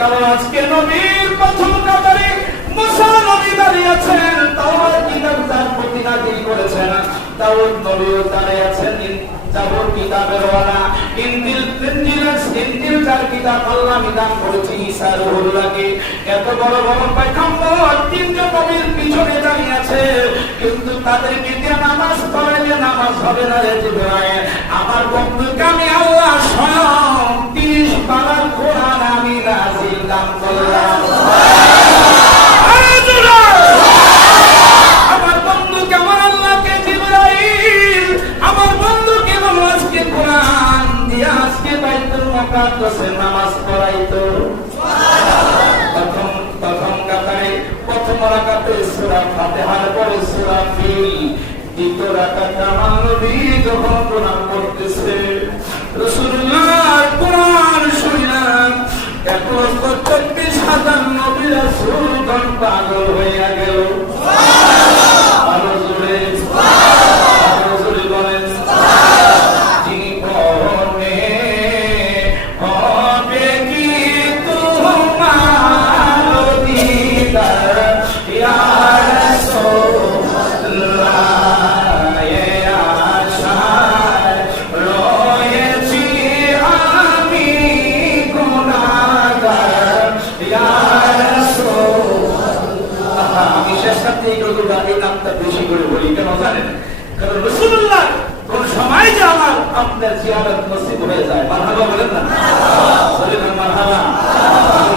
কারণ আজকে নবীর প্রথম কাতারে মুসা নবী দাঁড়িয়ে আছেন তাওরাত কিতাব যার প্রতি নাযিল করেছেন দাউদ নবীও দাঁড়িয়ে আছেন জাবর কিতাবের ওয়ালা ইনজিল যার কিতাব আল্লাহ বিধান করেছে ঈসা রূহুল্লাহকে এত বড় বড় পয়গম্বর তিনজন নবীর পিছনে দাঁড়িয়ে আছে কিন্তু তাদেরকে দিয়ে নামাজ পড়াইলে নামাজ হবে না রে জিবরাইল আমার বন্ধুকে আমি আল্লাহ স্বয়ং 30 পারার কোরআন আমি নাযিল দান করলাম আমার বন্ধু কেমন আল্লাহকে জিবরাইল আমার বন্ধু কেমন আজকে কোরআন দিয়ে আজকে বাইতুল মুকাদ্দাসে নামাজ পড়াইতো প্রথম কাতারে প্রথম রাকাতে সূরা ফাতিহার পরে সূরা ফিল দ্বিতীয় রাকাতে আমার নবী যখন কোরআন পড়তেছে রাসূলুল্লাহ কোরআন শুনলেন 1,40,000 নবী রাসূলগণ পাগল হইয়া গেল আরো জোরে বলেন জীবনে হবে কি তোমার দিদার ইয়া রাসূলুল্লাহ ইয়া আশায় রয়েছি আমি গুনাহগার ইয়া রাসূলুল্লাহ নামটা বেশি করে বলি কেন জানেন? কারণ রাসূলুল্লাহ কোন সময় যে আমার আপনার জিয়ারত নসিব হয়ে যায়। মারহাবা বলেন না? বলেন না মারহাবা?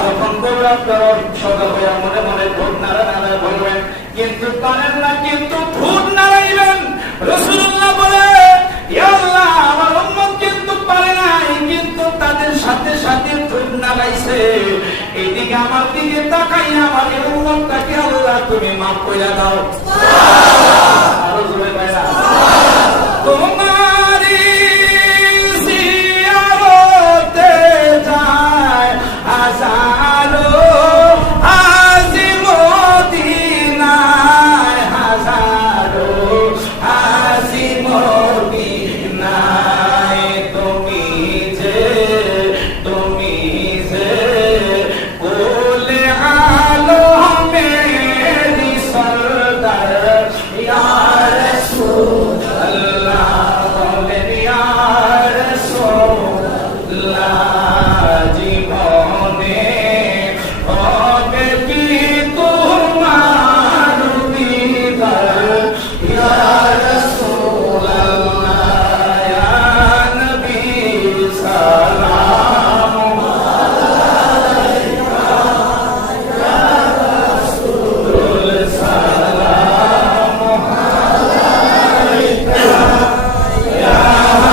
যখন বলবো আপনারা সদা হয়ে মনে মনে ঠোঁট নাড়া নাড়া বলবেন, কিন্তু পারেন না, কিন্তু ঠোঁট নাড়াইবেন। রাসূলুল্লাহ বলে, ইয়া আল্লাহ, আমার উম্মত কিন্তু পারে নাই, কিন্তু তাদের সাথে সাথে ঠোঁট নাড়াইছে। এইদিকে আমার দিকে তাকাইয়া আমার উম্মতটাকে আল্লাহ তুমি মাফ কইরা দাও। আরো জোরে বাইরা তোমারি জিয়ারতে যায় হাজারো হাজি মদিনায়, হাজারো হাজি মদিনায়। তুমি যে কোলে আলমেরি সরদার ইয়া রাসূলুল্লাহ, বলেন ইয়া রাসূলুল্লাহ, জীবনে হবে কি তোমার দিদার ইয়া রাসূলুল্লাহ, ইয়া নবী সালাম আলাইকা, ইয়া রাসূল সালাম আলাইকা, ইয়া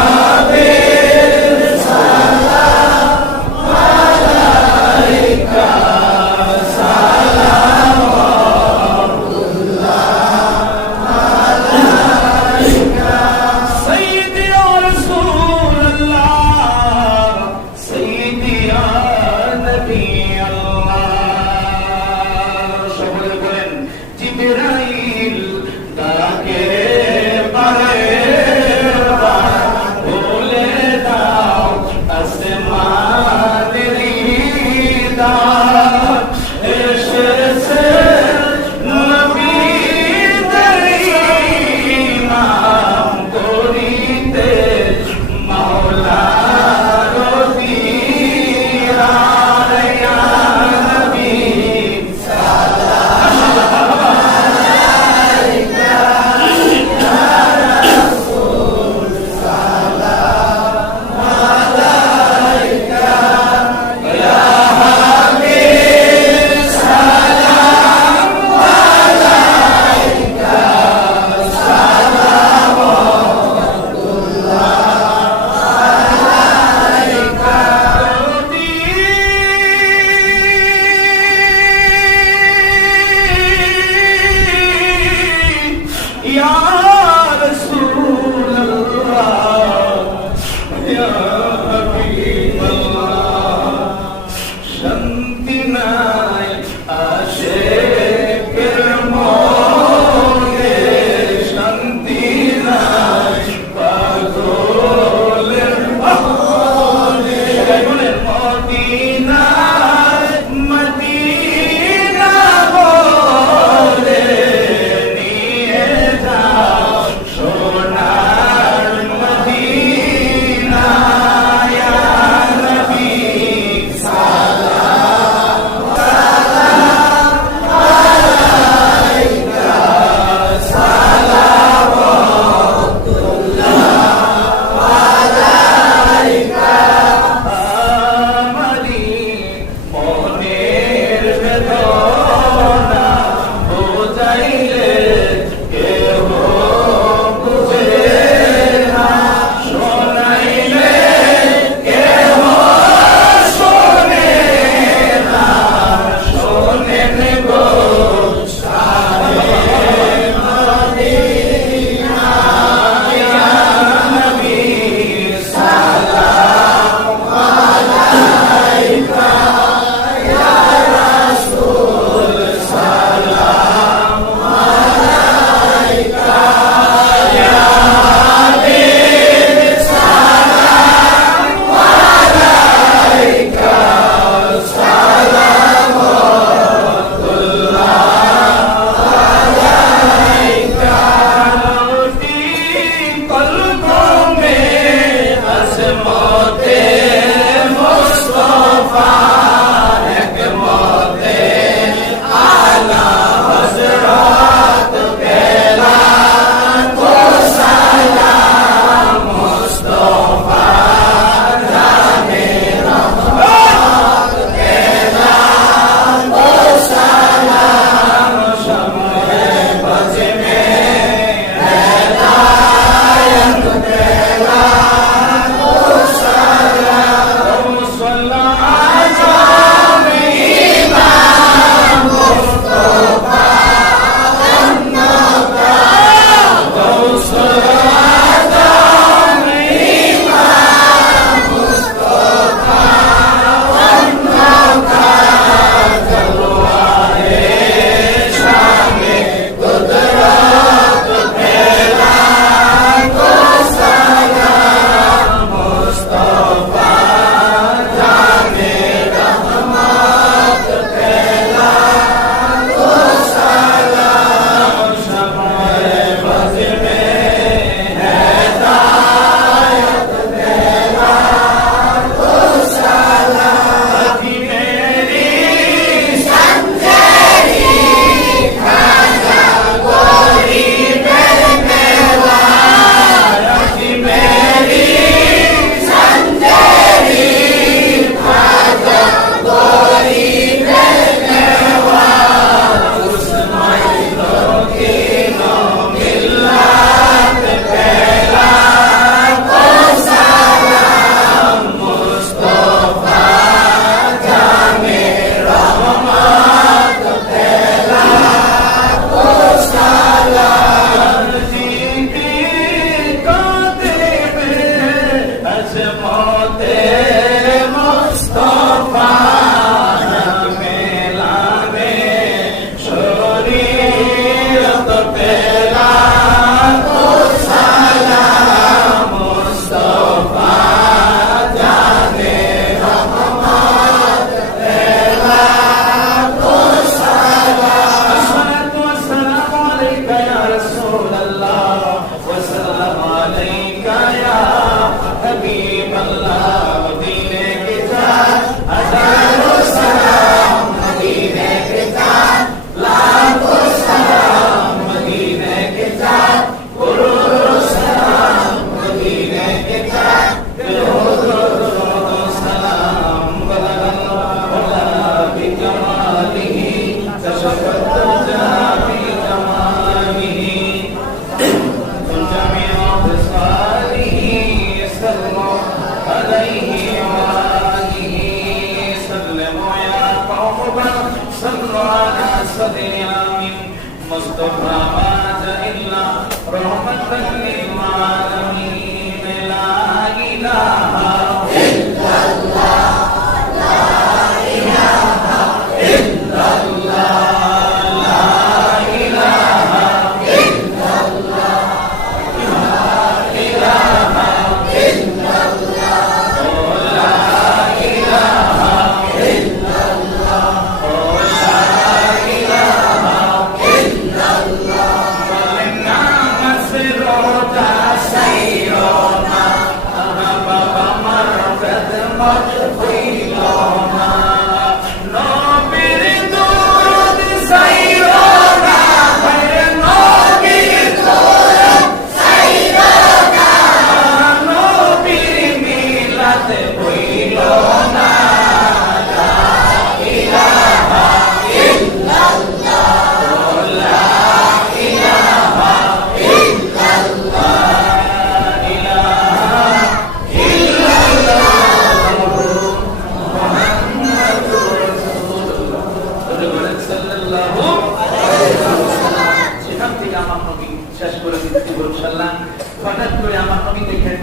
হাবিব সালাম আলাইকা, সালাম আলাইকা, সাইয়্যিদি ইয়া রাসূলুল্লাহ, সাইয়্যিদি ইয়া নবী আল্লাহ। সকলে বলেন, জিবরাইল ডাকে পারে বলে দাও আসমানের দ্বার, এসেছে নবীদের ইমাম করিতে মাওলার দিদার, ইয়া নবী সালাম মুস্তাফা মাজাইল্লা রহমাতাল লিল আলামিন লা ইলাহা ইল্লাল্লাহ লা ইলাহা ইল্লাল্লাহ লা ইলাহা ইল্লাল্লাহ লা ইলাহা ইল্লাল্লাহ লা ইলাহা ইল্লাল্লাহ হঠাৎ করে আমার নবী দেখেন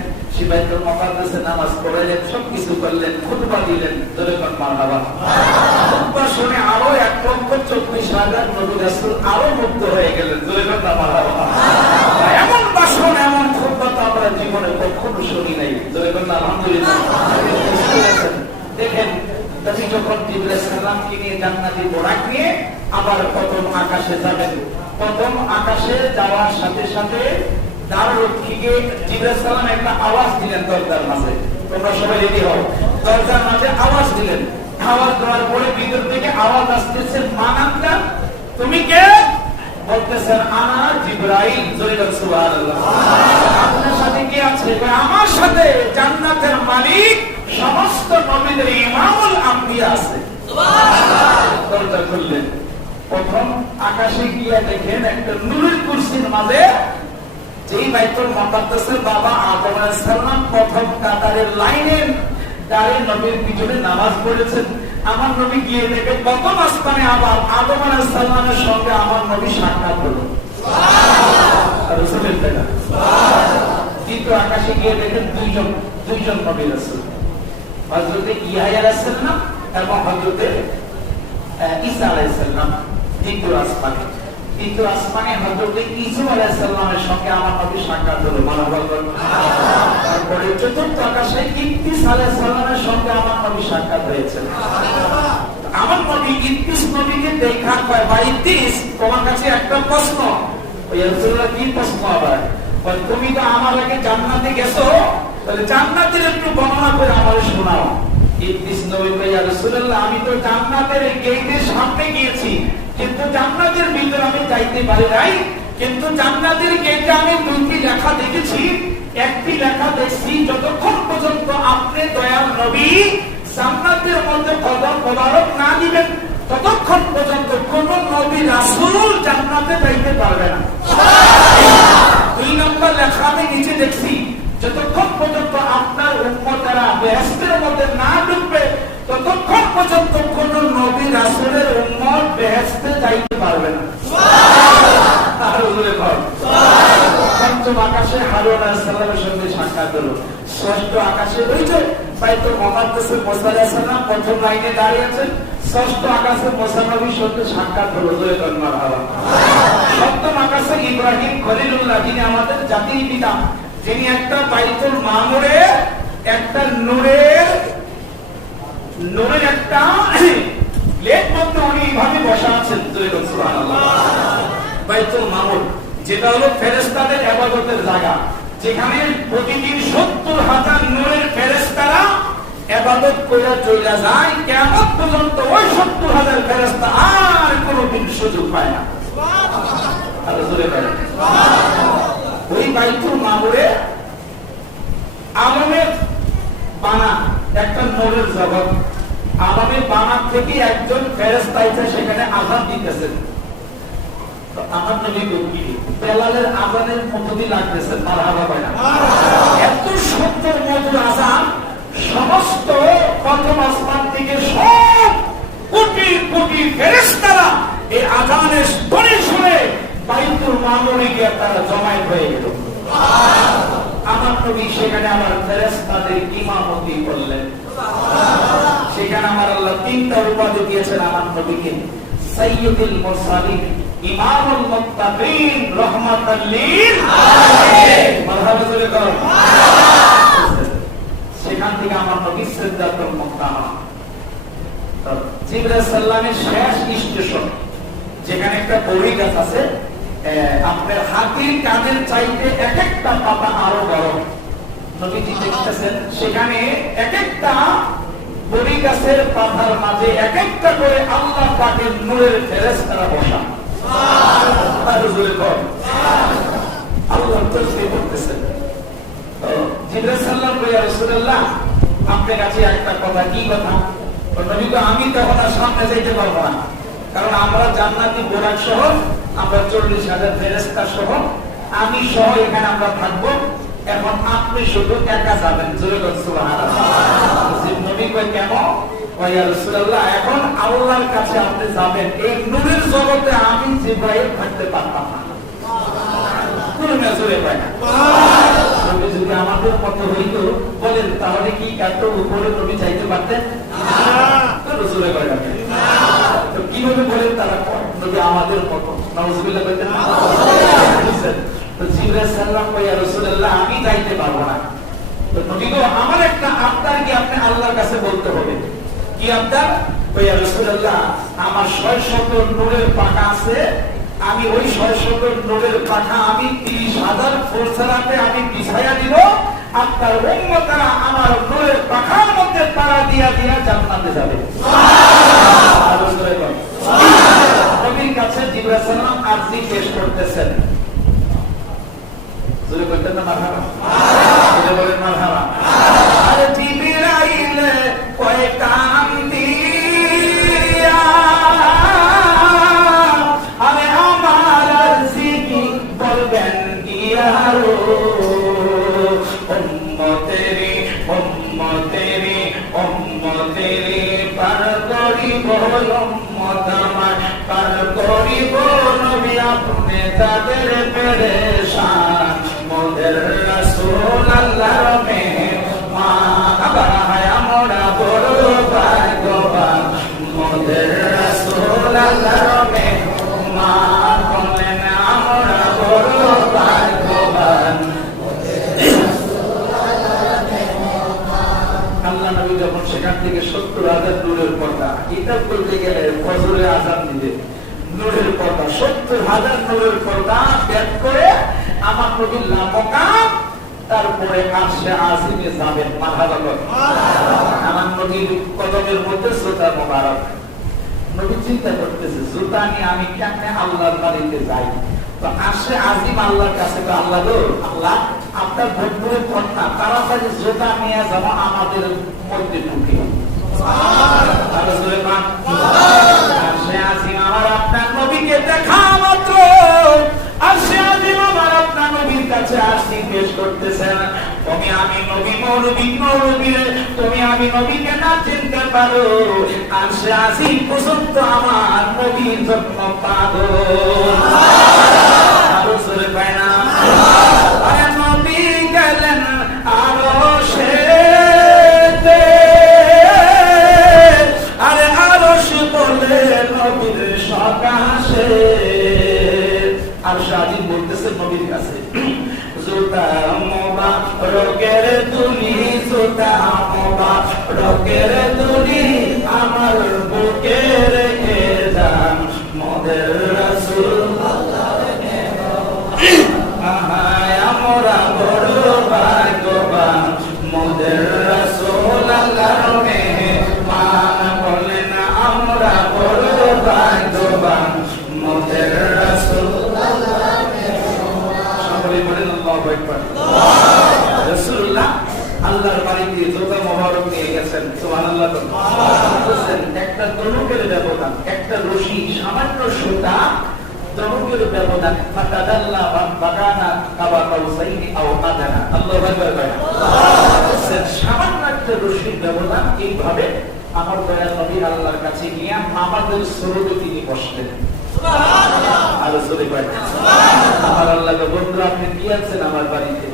বাইতুল মুকাদ্দাসে নামাজ পড়লেন, সবকিছু করলেন, খুতবা দিলেন, ধরে কোন মারহাবা। খুতবা শুনে আরো 1,40,000 নবী রাসূল আরো মুগ্ধ হয়ে গেলেন, ধরে কোন মারহাবা। এমন ভাষণ, এমন খুতবা তো আমরা জীবনে কখনো শুনি নাই, ধরে কোন আলহামদুলিল্লাহ। দেখেন নবী যখন জিবরাইল সালামকে নিয়ে জান্নাতি বোরাক নিয়ে আবার প্রথম আকাশে যাবেন, প্রথম আকাশে যাওয়ার সাথে সাথে দারুরক্ষীকে জিবরাইল সালাম একটা আওয়াজ দিলেন দরজার মাঝে, তোমরা সবাই রেডি হও। দরজার মাঝে আওয়াজ দিলেন, আওয়াজ দেওয়ার পরে ভিতর থেকে আওয়াজ আসতেছে, মানান্তা তুমি কে? বলতেছেন আনা জিবরাইল। জোরে বলেন সুবহানাল্লাহ। আপনার সাথে কি আছে? আমার সাথে জান্নাতের মালিক সমস্ত নবীদের ইমামুল আম্বিয়া আছে। সুবহানাল্লাহ। দরজা খুললেন, প্রথম আকাশে গিয়ে দেখেন একটা নূরের কুরসির মাঝে যেই বাইতুল মুকাদ্দাসের বাবা আদম আলাইহিস সালাম প্রথম কাতারের লাইনে দাঁড়িয়ে নবীর পিছনে নামাজ পড়েছেন। আমার নবী গিয়ে দেখে প্রথম আসমানে আবার আদম আলাইহিস সালামের সঙ্গে আমার নবী সাক্ষাৎ হলো। সুবহানাল্লাহ। রাসূলের দেখা। সুবহানাল্লাহ। দ্বিতীয় আকাশে গিয়ে দেখেন দুইজন নবী রাসূল, হযরতে ইয়াহইয়া আলাইহিস সালাম এবং হযরতে ঈসা আলাইহিস সালাম। দ্বিতীয় আসমানে হযরতে ঈসা আলাইহিস সালামের সঙ্গে আমার নবী সাক্ষাৎ হলো। তারপরে চতুর্থ আকাশে ইদ্রিস আলাইহিস সালামের সঙ্গে আমার নবী সাক্ষাৎ হয়েছে। আমার নবী ইদ্রিস নবীকে দেখা কয়, ভাই ইদ্রিস, তোমার কাছে একটা প্রশ্ন। ওই রাসূলুল্লাহ কি প্রশ্ন? আবার তুমি তো আমার আগে জান্নাতে গেছো, তাহলে জান্নাতের একটু বর্ণনা করে আমাদের শোনাও। ইদ্রিস নবী কয়, ইয়া রাসূলুল্লাহ, আমি তো জান্নাতের গেটের সামনে গিয়েছি, কিন্তু জান্নাতের ভিতরে আমি যাইতে পারি নাই। কিন্তু জান্নাতের গেটে আমি দুইটি লেখা দেখেছি। একটি লেখা দেখছি, যতক্ষণ পর্যন্ত আপনি দয়াল নবী জান্নাতের মধ্যে কদম মোবারক না দিবেন, ততক্ষণ পর্যন্ত কোন নবী রাসূল জান্নাতে যাইতে পারবে না। দুই নম্বর লেখা আমি নিচে দেখছি, যতক্ষণ পর্যন্ত আপনার উম্মতেরা বেহেশতের মধ্যে না ঢুকবে, ততক্ষণ পর্যন্ত কোন নবী রাসূলের উম্মত বেহেশতে যাইতে পারবে না। সুবহানাল্লাহ। আর বলে বল সুবহানাল্লাহ। পঞ্চম আকাশে হারুন আলাইহিস সালামের সঙ্গে সাক্ষাৎ হলো। ষষ্ঠ আকাশে ওই যে বাইতুল মুকাদ্দাসে মুসা আলাইহিস সালাম প্রথম লাইনে দাঁড়িয়ে আছেন, ষষ্ঠ আকাশে মুসা নবীর সঙ্গে সাক্ষাৎ হলো। জয় বলেন মারহাবা। সপ্তম আকাশে ইব্রাহিম খলিলুল্লাহ, যিনি আমাদের জাতির পিতা, যিনি একটা বাইতুল মামুরে একটা নূরের একটা লেক মধ্যে উনি এইভাবে বসা আছেন। সুবহানাল্লাহ। বাইতুল মামুর, যেটা হলো ফেরেশতাদের ইবাদতের জায়গা, যেখানে প্রতিদিন 70,000 নূরের ফেরেশতারা ইবাদত করে চলে যায়। কিয়ামত পর্যন্ত ওই 70,000 ফেরেশতা আর কোনোদিন সুযোগ পায় না। সুবহানাল্লাহ। আর জোরে বলেন সুবহানাল্লাহ। ওই বাইতুল মামুরে আলমের বানা একটা নূরের জগৎ, আলমের বানা থেকে একজন ফেরেশতা এসে সেখানে আযান দিতেছেন। তো আমার নবী কি বেলালের আযানের মতো দিয়ে লাগতেছে, মারহাবা বলেন। এত সুন্দর মধুর আযান, সমস্ত প্রথম আসমান থেকে সব কোটি কোটি ফেরেশতারা এই আযানের ধ্বনি শুনে সামরিকে তারা জমায়েত হয়ে গেল। আমার নবী সেখানে আমার ফেরেশতাদের ইমামতি করলেন। সেখানে আমার আল্লাহ তিনটা উপাধি দিয়েছেন আমার নবীকে, সাইয়্যিদুল মুরসালিন, ইমামুল মুত্তাকিন, রাহমাতাল লিল আলামিন। মারহাবা বলে করো। সেখান থেকে আমার নবী সিদরাতুল মুনতাহা, জিবরাইল সাল্লামের শেষ স্টেশন, যেখানে একটা বড়ি গাছ আছে, আপনার হাতির কাঁধের চাইতে এক একটা পাতা আরো বড়। নবীজি দেখতেছেন সেখানে এক একটা বড়ি গাছের পাতার মাঝে এক একটা করে আল্লাহ পাকের নূরের ফেরেশতারা বসা। আল্লাহ তাসবিহ করতেছেন। জিবরাইল সাল্লাম কইয়া, ইয়া রাসূলুল্লাহ, আপনার কাছে একটা কথা। কি কথা? নবী তো, আমি তখন আর সামনে যাইতে পারবো না, কারণ আমরা জান্নাতি বোরাক সহ আমরা 40,000 ফেরেশতা সহ আমি সহ এখানে আমরা থাকবো। এখন আপনি শুধু একা যাবেন। জোরে বলুন সুবহানাল্লাহ। নবী কই, কেন? ইয়া রাসূলুল্লাহ, এখন আল্লাহর কাছে আপনি যাবেন, এই নূরের জগতে আমি জিবরাইল থাকতে পারতাম না। কোন নজরে পায় না। নবী যদি আমাদের মতো হইতো, বলেন তাহলে কি এত উপরে নবী চাইতে পারতেন? না, নজরে পায় না। তো কিভাবে বলেন তারা নবী আমাদের মতো? নাউজুবিল্লাহ বলতেন না। তো জিবরাইল সাল্লাম কই, ইয়া রাসূলুল্লাহ, আমি যাইতে পারবো না। তো নবী গো, আমার একটা আবদার কি আপনি আল্লাহর কাছে বলতে হবে। কি আবদার? কই, ইয়া রাসূলুল্লাহ, আমার 600 নূরের পাখা আছে, আমি ওই 600 নূরের পাখা আমি 30,000 ফোরসারাতে আমি বিছায়া দিব, আপনার উম্মতরা আমার নূরের পাখার মধ্যে পাড়া দিয়া দিয়া জান্নাতে যাবে। সুবহানাল্লাহ। নবীর কাছে জিবরাইল সাল্লাম আরজি পেশ করতেছেন। জোরে বলতেন না মারহাবা? জোরে বলেন মারহাবা। আরে জিবরাইল কয় কাম দিয়া, আরে আমার আরজি কি বলবেন ইয়ারো, উম্মতেরি উম্মতেরি উম্মতেরি পার করিব, উম্মত আমার পার করিব, নবী আপনি তাদের পেরেশান, মোদের রাসূল আল্লাহর মেহমান, আবার হায় আমরা বড় ভাগ্যবান, মোদের রাসূল আল্লাহর মেহমান, বলেন আমরা বড় ভাগ্যবান। আল্লাহ নবী যখন সেখান থেকে 70,000 নূরের পর্দা, এটা বলতে গেলে ফজরে আযান দিবে, নূরের পর্দা 70,000 নূরের পর্দা ব্যাগ করে আমার নবী লামকাম, তারপরে আরশে আজিমে যাবেন। মারহাবা বলেন। আমার নবীর কদমের মধ্যে জুতা মোবারক। নবী চিন্তা করতেছে, জুতা নিয়ে আমি কেমনে আল্লাহর বাড়িতে যাই? তো আরশে আজিম আল্লাহর কাছে, তো আল্লাহ গো, আল্লাহ আপনার ভক্তদের কন্যা তাড়াতাড়ি জুতা নিয়ে যাব আমাদের মধ্যে ঢুকে। আরশে আজিম আমার আপনার নবীকে দেখা মাত্র আরশে আজিম আমার আপনার নবীর কাছে আরশি পেশ করতেছেন। তুমি আমি নবী মৌলবী নবী, তুমি আমি নবীকে না চিনতে পারো, আরশে আজিম পর্যন্ত আমার নবীর জন্য পাগল। আরো জোরে পায় না। আরে নবী গেলেন আরশেতে, আরে আরশ বলে নবীর সকাশে। আরশে আজিম বলতেছে নবীর কাছে, জুতা মোবারকের দুলি, জুতা মোবারকের দুলি আমার বুকে রেখে যান, মোদের রাসূল আমরা বড় ভাগ্যবান, মোদের রাসূল আল্লাহর মেহমান, বলেন আমরা বড় ভাগ্যবান, মোদের রাসূল আল্লাহর মেহমান। সকলে বলেন আল্লাহু আকবার। রাসূলুল্লাহ আল্লাহর বাড়িতে জুতা মোবারক নিয়ে গেছেন। সুবহানাল্লাহ। বলেন একটা দনুকের ব্যবধান, একটা রশি, সামান্য সুতা, দনুকের ব্যবধান, ফাতাদাল্লা বাগানা কাবা কাউসাইনি আও আদানা। আল্লাহু আকবার। সামান্য একটা রশির ব্যবধান, এইভাবে আমার দয়াল নবী আল্লাহর কাছে গিয়ে আমাদের সুরতে তিনি বসলেন। সুবহানাল্লাহ। আর জোরে বলেন সুবহানাল্লাহ। ভালো লাগে, বন্ধু আপনি কি আছেন আমার বাড়িতে?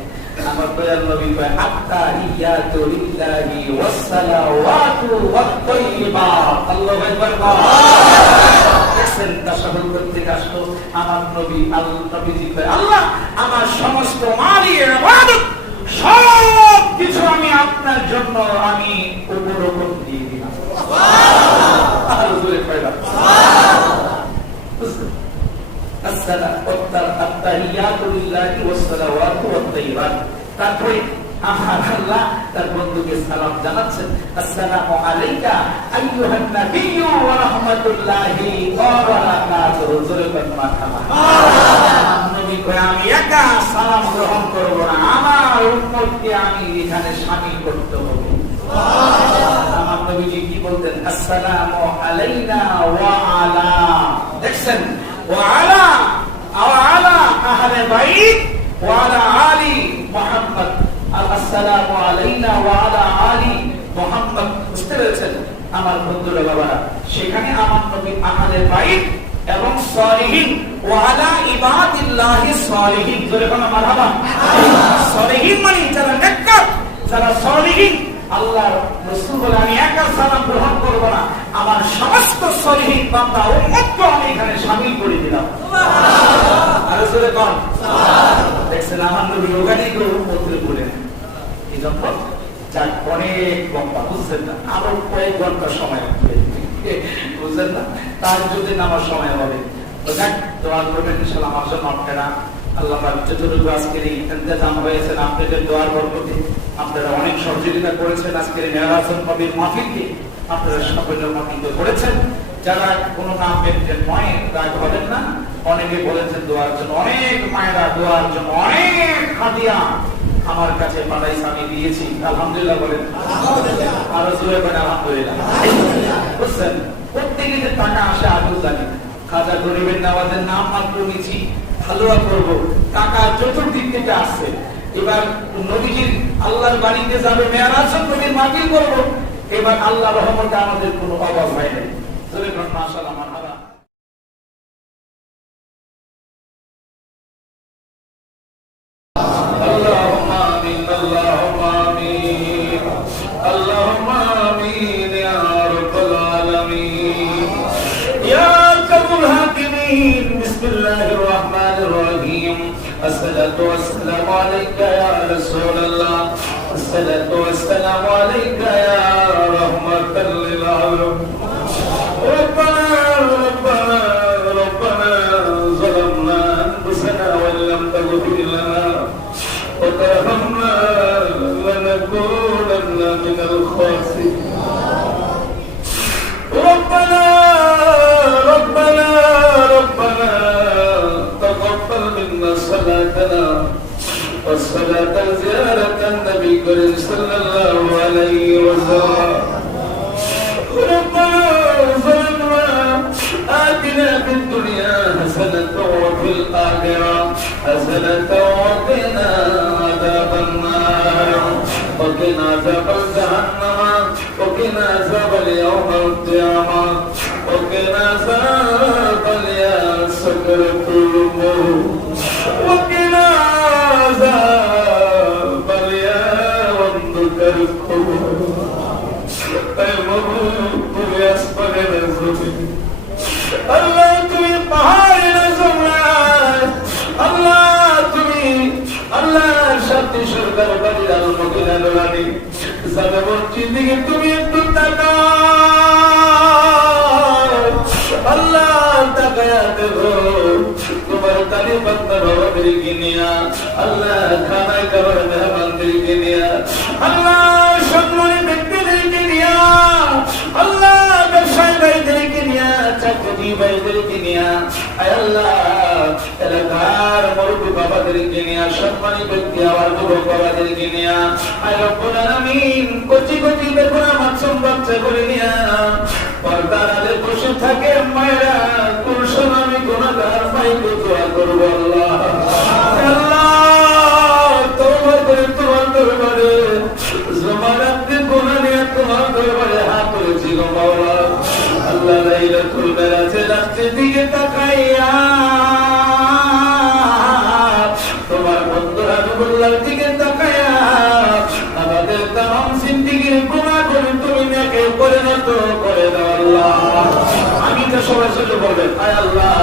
আমার দয়াল নবী কয় আত্তাহিয়াতু লিল্লাহি ওয়াস সালাওয়াতু ওয়াত তাইয়্যিবাত। আল্লাহু আকবার। দেখেন তাশাহুদ করতে আসলো আমার নবী, আল্লাহ নবীজি কয় আল্লাহ আমার সমস্ত মালি ইবাদত সব কিছু আমি আপনার জন্য আমি উপরোপণ দিয়ে দিলাম। সুবহানাল্লাহ। আর জোরে পড়া সুবহানাল্লাহ। আত্তাহিয়াতু লিল্লাহি ওয়াস সালাওয়াতু ওয়াত তাইয়্যিবাত। তারপরে আমার আল্লাহ তার বন্ধুকে সালাম জানাচ্ছেন, আসসালামু আলাইকা আইয়ুহান নাবিয়্যু ওয়া রাহমাতুল্লাহি ওয়া বারাকাতুহু। জোরে বলেন মারহাবা। নবী কয় আমি একা সালাম গ্রহণ করব না, আমার উম্মতকে আমি এখানে শামিল করতে হবে। সুবহানাল্লাহ। আমার নবীজি কি বলতেন? আসসালামু আলাইনা ওয়া আলা, দেখছেন, وعلى أهل بيت وعلى آل محمد। السلام علينا وعلى آل محمد। বুঝতে পেরেছেন আমার বন্ধুরা বাবারা? সেখানে আমার নবী আহলে বাইত এবং সালিহিন ওয়ালা ইবাদিল্লাহি সালিহিন। জোরে বলো মারহাবা। সালিহিন মানে যারা নেককার, যারা সালিহিন। আল্লাহ রাসূল বলে আমি একা সালাম গ্রহণ করব না, আমার সমস্ত সলিহিন বান্দা উম্মতকে আমি এখানে শামিল করে দিলাম। সুবহানাল্লাহ। আর জোরে কোন সুবহানাল্লাহ। দেখছেন আমার নবী ওখানেই উম্মতকে বলেন। এই জন্য যাক অনেক লম্বা, বুঝছেন না? আরো কয়েক ঘন্টা সময় লাগবে, বুঝছেন না? তার যদি নামার সময় হবে যাক দোয়া করবেন ইনশাআল্লাহ আমার জন্য। আপনারা আল্লাহ পাক যতটুকু আজকের এই ইন্তজাম হয়েছে আপনাদের দোয়ার বরকতে, আপনারা অনেক সহযোগিতা করেছেন আজকের মেরাজুল নবীর মাহফিলকে, আপনারা সকলে মাহফিল করেছেন। যারা কোনো নাম পেতেন নয় রাগ হবেন না, অনেকে বলেছেন দোয়ার জন্য, অনেক মায়েরা দোয়ার জন্য অনেক হাদিয়া আমার কাছে পাঠাইছে, আমি দিয়েছি। আলহামদুলিল্লাহ বলেন আলহামদুলিল্লাহ। আরো জোরে বলেন আলহামদুলিল্লাহ। বুঝছেন প্রত্যেকে যে টাকা আসে আদৌ জানি, খাজা গরিবের নওয়াজের নাম মাত্র নিচ্ছি, হালুয়া করব, টাকা চতুর্দিক থেকে আসছে। এবার নবীজির আল্লাহর বাড়িতে যাবে, মেরাজুল নবীর মাহফিল করব, এবার আল্লাহর রহমতে আমাদের কোনো অভাব হয় না। জোরে বলেন মাশাআল্লাহ মারহাবা। আল্লাহুম্মা আমিন আল্লাহুম্মা আমিন আল্লাহুম্মা আমিন ইয়া রাব্বাল আলামিন ইয়া আরহামুর হাকিমিন। বিসমিল্লাহির রহমানির রহিম। الصلاة والسلام عليك يا رسول الله، الصلاة والسلام عليك يا رحمة للعالمين. ربنا ربنا ربنا ظلمنا أنفسنا وإن لم تغفر لنا وترحمنا لنكونن من الخاسرين. ربنا ربنا ربنا تقبل منا صلاتنا والصلاة زيارة النبي الكريم صلى الله عليه وسلم. ربنا ظلمنا آتنا في الدنيا حسنة وفي الآخرة حسنة وقنا عذاب النار وقنا عذاب جهنم وقنا عذاب اليوم القيامة وقنا عذاب اليوم سكرة الموت وقنا عذاب اليوم ذكر القبور. আল্লাহ তুমি পাহাড়ে নজর আল্লাহ তুমি আল্লাহ শান্তি সরকার বাড়ির আল মদিনা রানী যাবে মসজিদ দিকে তুমি একটু তাকাও। আল্লাহ তাকায়া দেখো তোমার তালি বান্দা বাবাদেরকে নিয়া, আল্লাহ খানায় খাবার মেহমানদেরকে নিয়া, আল্লাহ সম্মানী ব্যক্তিদেরকে নিয়া, আল্লাহ ব্যবসায়ী ভাইদেরকে নিয়া, চাকরি ভাইদেরকে নিয়া, আল্লাহ এলাকার মুরব্বী বাবাদেরকে নিয়া, সম্মানী ব্যক্তি আমার যুবক বাবাদেরকে নিয়া, রব্বুল আলামিন কচি কচি বেগুনা মাসুম বাচ্চা করে নিয়া পর্দার আলে বসে থাকে মায়েরা, কোন সময় আমি গুনাহগার ভাইকে দোয়া করব। আল্লাহ আল্লাহ তওবা করে তোমার দরবারে জমানাতে গুনাহ নিয়ে তোমার দরবারে হাত তুলেছি গো মাওলা। আল্লাহ লাইলাতুল মেরাজের রাতের দিকে তাকাইয়া আয় আল্লাহ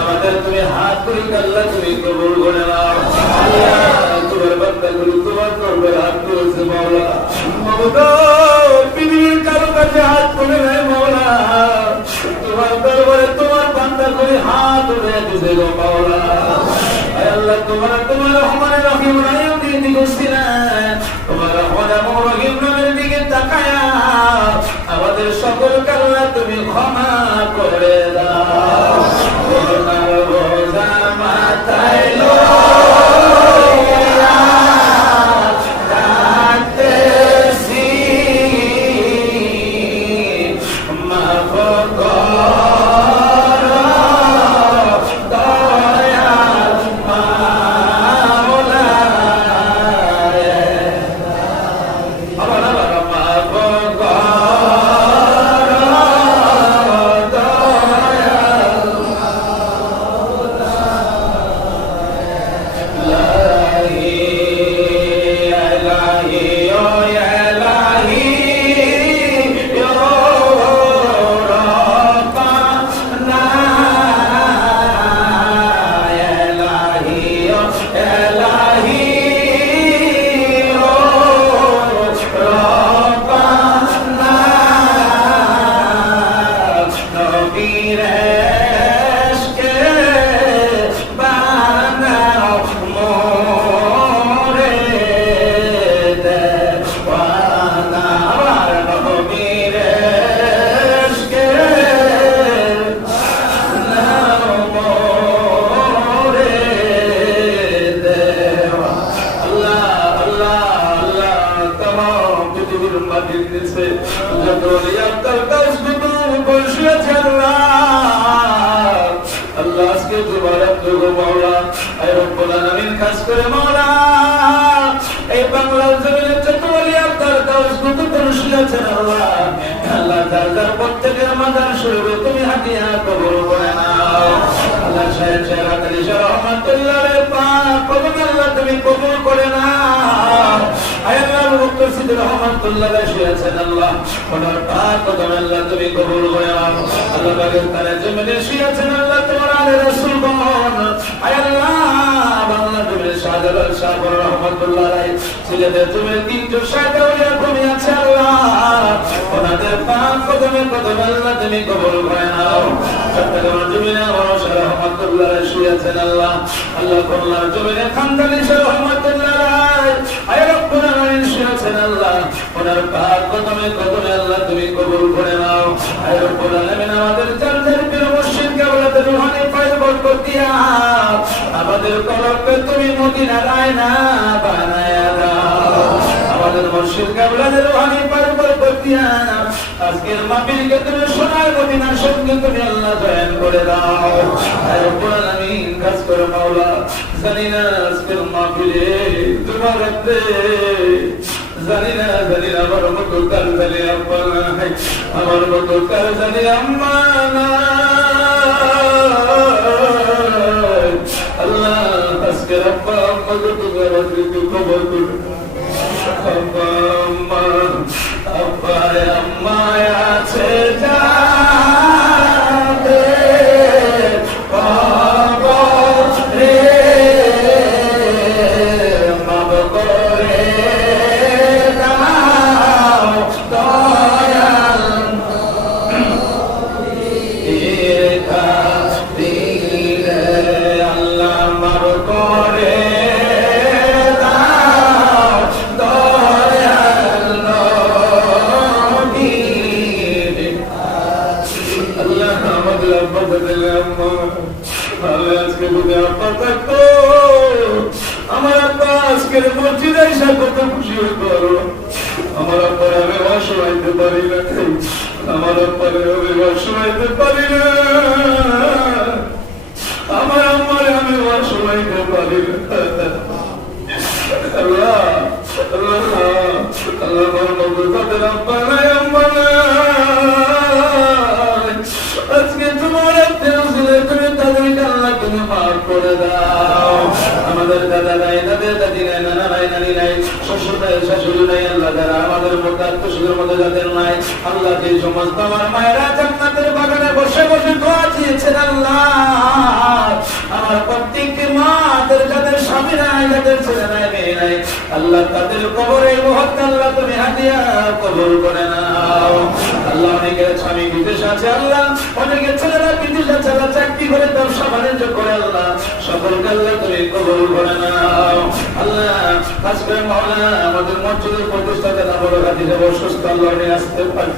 আমাদের তুমি হাত করি আল্লাহ তুমি কবুল করে নাও আল্লাহ তোমার বান্দাগুলো তোমার দরবারে হাত করেছে মাওলা মাওলা পৃথিবীর কারো কাছে হাত করে নাই মাওলা তোমার দরবারে তোমার বান্দা করে হাত উঠে দিতে গো মাওলা আয় আল্লাহ তোমার রহমানের রহিম নামের দিকে বসছিলেন তোমার রহমানের রহিম নামের দিকে তাকায়া আমাদের সকল কারণে তুমি ক্ষমা করে দাও করুণার বোঝা মাথায় লইয়া কাঁদতেছি মাফ করো দয়াল মাওলা আবার মাফ করো তুমি হাতিয়া কবুল করে নাও আল্লাহ সাহেব রহমাতুল্লাহ পাক আল্লাহ তুমি কবুল করে নাও আয় আল্লাহ মুক্তার সিদ্দিক রহমাতুল্লাহ শুয়েছেন আল্লাহ ওনার পাক কদম আল্লাহ তুমি কবুল করে নাও আল্লাহ পাকের তারে জমিনে শুয়েছেন আল্লাহ তোমার আলে রাসূল গণ আয় আল্লাহ বাংলা তুমি শাহজালাল শাহ রহমাতুল্লাহ আলাইহি ছেলেদের তুমি তিনজন শাহজালাল তুমি আছে আল্লাহ ওনাদের পাক কদমে কদম আল্লাহ তুমি কবুল করে নাও চট্টগ্রাম জমিনে আমার শাহ রহমাতুল্লাহ শুয়েছেন আল্লাহ আল্লাহ কোরআন জমিনে খানদানি শাহ রহমাতুল্লাহ আয় রব্বুল আলামিন শুয়েছেন আল্লাহ ওনার পাক কদমে কদমে আল্লাহ তুমি কবুল করে নাও আয় রব্বুল আলামিন আমাদের জানতের পীর মুর্শিদ কেবলাতে রুহানি ফায়দা বরকত দিয়া আমাদের কলবে তুমি মদিনার আয়না বানায়া দাও আমাদের মুর্শিদ কেবলাতে রুহানি ফায়দা বরকত দিয়া আজকের মাহফিলকে তুমি সোনার মদিনার সঙ্গে তুমি আল্লাহ জয়েন করে দাও আয় রব্বুল আলামিন কাজ করো মাওলা জানি না আজকের মাহফিলে তোমার রাতে জানি না আমার মতো কার জানি আম্মা নাই আমার মতো কার জানি আম্মা নাই আল্লাহ আজকের আব্বা আম্মাকে তুমি আমাকে খবর করো আব্বা আম্মা আব্বা আম্মা আছে যাবে বাবা রে মাফ করে দাও দয়াল দিলে আল্লাহ মাফ করে আমার আব্বা আজকের মসজিদে এসে কত খুশি হইতো আমার আব্বারে আমি অসহাইতে পারি না আমার আব্বারে আমি অসহাইতে পারি না আমার আম্মারে আমি অসহাইতে পারি না আল্লাহ আল্লাহ আল্লাহ আমার তাদের আব্বা নাই আম্মা নাই আজকে তোমার তুমি তাদেরকে আল্লাহ তুমি মাফ করে দাও। আমাদের দাদা নাই, দাদের দাদি নাই, নানা নাই, নানি নাই, শ্বশুর নাই, শাশুড়ি নাই, আল্লাহ যারা আমাদের মধ্যে আত্মীয়স্বজনের মধ্যে যাদের নাই, আল্লাহ যে সমস্ত আমার মায়েরা জান্নাতের বাগানে বসে বসে দোয়া দিয়েছেন আল্লাহ, আমার প্রত্যেকটি মাদের যাদের স্বামী নাই, যাদের ছেলে নাই, মেয়ে নাই, আল্লাহ তাদের কবরে মুহূর্তে আল্লাহ তুমি হাদিয়া কবুল করে নাও। আল্লাহ অনেকের স্বামী বিদেশ আছে, আল্লাহ অনেকের ছেলেরা বিদেশ আছে, আল্লাহ চাকরি করে ব্যবসা বাণিজ্য করে, আল্লাহ সকলকে আল্লাহ তুমি কবুল করে নাও। আল্লাহ আজকে মাওলা আমাদের মসজিদের প্রতিষ্ঠাতা বড় গাড়ি যাব সুস্থ, আল্লাহ নিয়ে আসতে পারে।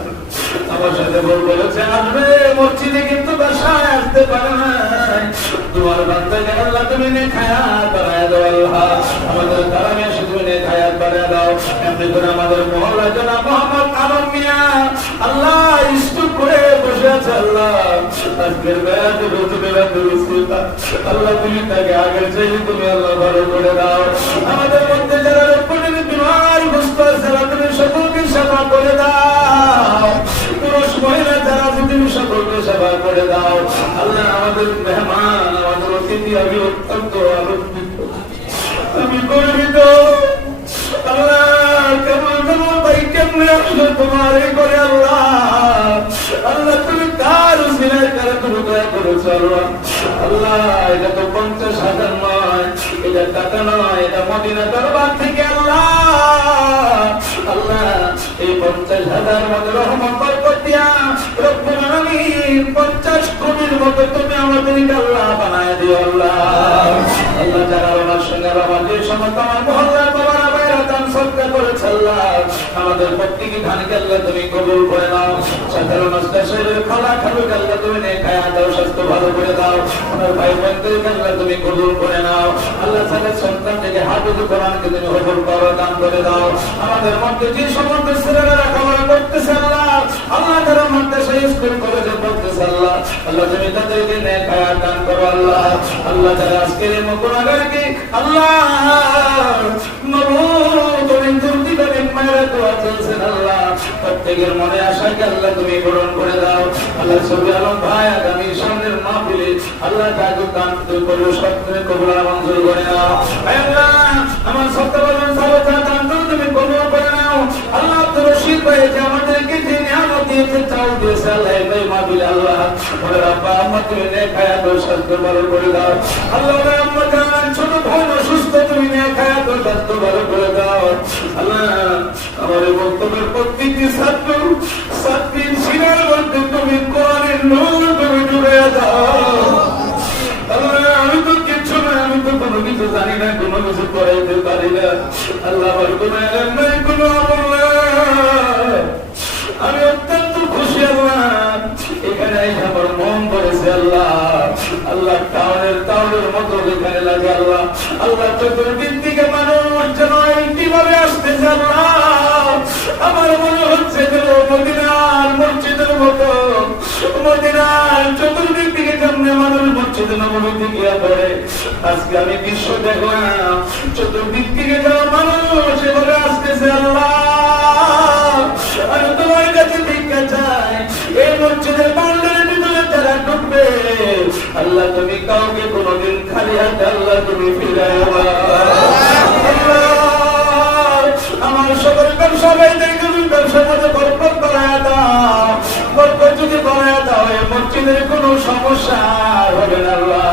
আমার সাথে বলেছে আসবে মসজিদে, কিন্তু বাসায় আসতে পারে না। তোমার বান্দাকে আল্লাহ তুমি নেখায়াত বানায় দাও, আল্লাহ আমাদের তারামে এসে তুমি নেখায়াত বানায় দাও। এমনি করে আমাদের মহল্লা জনাব মোহাম্মদ আলম মিয়া আল্লাহ স্কুল করে বসে আছে, আল্লাহ আজকের বেড়াতে তুমি আল্লাহ তুমি তাকে আগের চাইলে তুমি আল্লাহ ভালো করে দাও। আমাদের মধ্যে যারা বিমারগ্রস্ত আছে তুমি সকলকে সেবা করে দাও, পুরুষ মহিলা যারা তুমি সকলকে সেবা করে দাও। আল্লাহ আমাদের মেহমান, আমাদের অতিথি, আমি অত্যন্ত আনন্দিত, আমি গর্বিত। আল্লাহ কেমন কেমন ভাই কেমনে আসলো তোমার এই করে, আল্লাহ আল্লাহ তুমি কার উসিলায় কার তুমি দয়া করেছো আল্লাহ। আল্লাহ এটা তো 50,000 নয়, এটা টাকা নয়, এটা মদিনা দরবার থেকে আল্লাহ আল্লাহ এই 50,000 মতো রহমত বরকত দিয়া রব্বুল আলামিন 50 কোটির মতো তুমি আমাদেরকে আল্লাহ বানায় দিও আল্লাহ। আল্লাহ যারা আমার সঙ্গে আমার যে সমস্ত আমার মহল্লার বাবারা ভাইরা দান সদকা করেছে আল্লাহ, আমাদের প্রত্যেকটি ধানকে আল্লাহ তুমি কবুল করে নাও। সাধারণ শরীরের খালা খালুকে আল্লাহ তুমি নেখায়া দাও, স্বাস্থ্য ভালো করে দাও। আমার ভাই বোনদেরকে আল্লাহ তুমি কবুল করে নাও। আল্লাহ তাদের সন্তান থেকে হাফেজ কোরআনকে তুমি কবুল করো, দান করে দাও। আমাদের মধ্যে যে সমস্ত ছেলেরা লেখাপড়া করতেছে আল্লাহ, আল্লাহ যারা মাদ্রাসা স্কুল কলেজে পড়তেছে আল্লাহ, আল্লাহ তুমি তাদেরকে নেখায়া দান করো আল্লাহ। আল্লাহ যারা আজকের এই মুকুরাগারকে আল্লাহ প্রত্যেকের মনে আশাকে আল্লাহ তুমি পূরণ করে দাও। আল্লাহ ছবি আলম ভাই আগামী সামনের মাহফিলে আল্লাহ যাকে দান করবে সব তুমি কবুল মঞ্জুর করে নাও। আল্লাহ আমার সত্যবাদন সাবতা দান তুমি কবুল করে নাও। আল্লাহ আব্দুর রশিদ ভাই যে আমাদেরকে যে নিয়ামত দিয়েছে, চাও দিয়েছে আল্লাহ এই মাহফিলে আল্লাহ ওদের আব্বা আম্মা তুমি নেখায়া দাও, স্বাস্থ্য ভালো করে দাও। আল্লাহ ওদের আম্মা জানান ছোট বোন অসুস্থ, তুমি নেখায়া দাও, স্বাস্থ্য ভালো করে দাও। আল্লাহ আমার এই বক্তব্যের প্রত্যেকটি ছাত্র ছাত্রীর সিনার মধ্যে তুমি কোরআনের নূর তুমি ডুবে দাও। আল্লাহ আমি তো কিচ্ছু না, আমি তো কোনো কিছু জানি না, কোনো কিছু করাইতে পারি না আল্লাহ, আমার কোনো এলাম নাই, কোনো আমল নাই। আমি অত্যন্ত খুশি আল্লাহ, এখানে আমার মন করেছে আল্লাহ। আল্লাহ টাউনের মতো এখানে লাগে আল্লাহ। আল্লাহ চতুর্দিক থেকে মানুষ যেন কিভাবে আসতেছে আল্লাহ, আমার মনে হচ্ছে যে মদিনার মসজিদের মতো, মদিনার চতুর্দিক থেকে কেমনে মানুষ মসজিদে নববীতে গিয়া পড়ে। আজকে আমি বিশ্ব দেখলাম চতুর্দিক থেকে যারা মানুষ এভাবে আসতেছে আল্লাহ। আমি তোমার কাছে ভিক্ষা চাই, এই মসজিদের বাউন্ডারির ভিতরে যারা ঢুকবে আল্লাহ তুমি কাউকে কোনোদিন খালি হাতে আল্লাহ তুমি ফিরায় আমার সকল ব্যবসা ভাইদেরকে তুমি ব্যবসার মধ্যে বরকত করায় দাও। বরকত যদি করায় দাও এই মসজিদের কোনো সমস্যা হবে না আল্লাহ।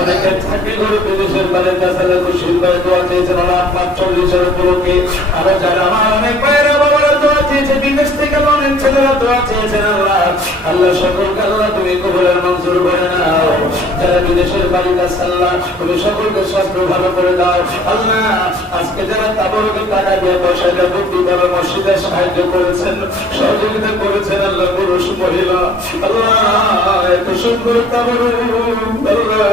অনেকে চাকরি করে বিদেশের বাড়ির কাছে খুশির ভাই দোয়া চেয়েছেন আল্লাহ 45-এর উপলক্ষে। আরো যারা আমার অনেক ভাইরা বাবারা দোয়া চেয়েছে, বিদেশ থেকে অনেক ছেলেরা দোয়া চেয়েছেন আল্লাহ। আল্লাহ সকলকে আল্লাহ তুমি কবুলের মঞ্জুর করে নাও। যারা বিদেশের বাড়ির কাছে আল্লাহ তুমি সকলকে স্বাস্থ্য ভালো করে দাও আল্লাহ। আজকে যারা তাবরকে টাকা দিয়ে পয়সা দিয়ে বুদ্ধি দ্বারা মসজিদে সাহায্য করেছেন, সহযোগিতা করেছেন আল্লাহ, পুরুষ মহিলা আল্লাহ, এত সুন্দর তাবরক আল্লাহ,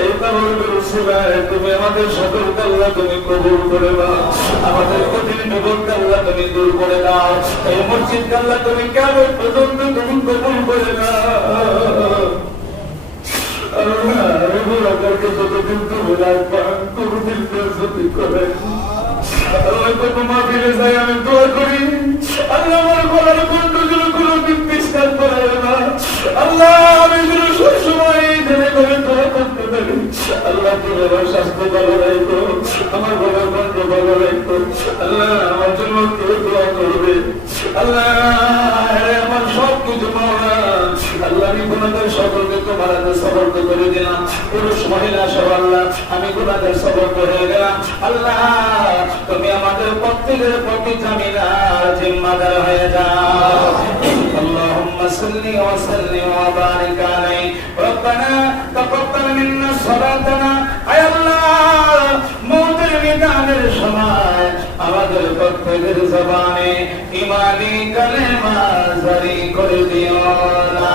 এই তাবরকের উসিলায় তুমি আমাদের সকলকে আল্লাহ তুমি কবুল করে দাও। আমাদের কঠিন বিপদকে আল্লাহ তুমি দূর করে দাও। এই মসজিদকে আল্লাহ তুমি কেমন পর্যন্ত তুমি কবুল করে দাও আল্লাহ। রবুরাকে যতদিন তুমি রাখবেন কোনদিন বেইজ্জতি করে আল্লাহ, কত মাহফিলে যাই আমি দোয়া করি আল্লাহ আমার গলার কণ্ঠগুলো কোনোদিন বিস্তার করে না আল্লাহ। আমি যেন সবসময় জেনে করে দোয়া করতে পারি আল্লাহ তুমি আমার স্বাস্থ্য ভালো রাখো, আমার বাবার কণ্ঠ ভালো রাখো। আল্লাহ আমার জন্য কেউ দোয়া করবে। আল্লাহ আমার সব কিছু মাওলা, আল্লাহ আমি গুনাহগার সকলকে তোমার হাতে সমর্পণ করে দিলাম। পুরুষ মহিলা সব আল্লাহ আমি গুনাহগার সমর্পণ হয়ে গেলাম। আল্লাহ তুমি আমাদের প্রত্যেকের প্রতি জামিনার জিম্মাদার হয়ে যাও। اللهم صل وسلم وبارك عليه ربنا تقبل منا صلاتنا اي الله মওতের বিধানের সময় আমাদের প্রত্যেকের জবানে ঈমানি কালেমা জারি করে দিও না।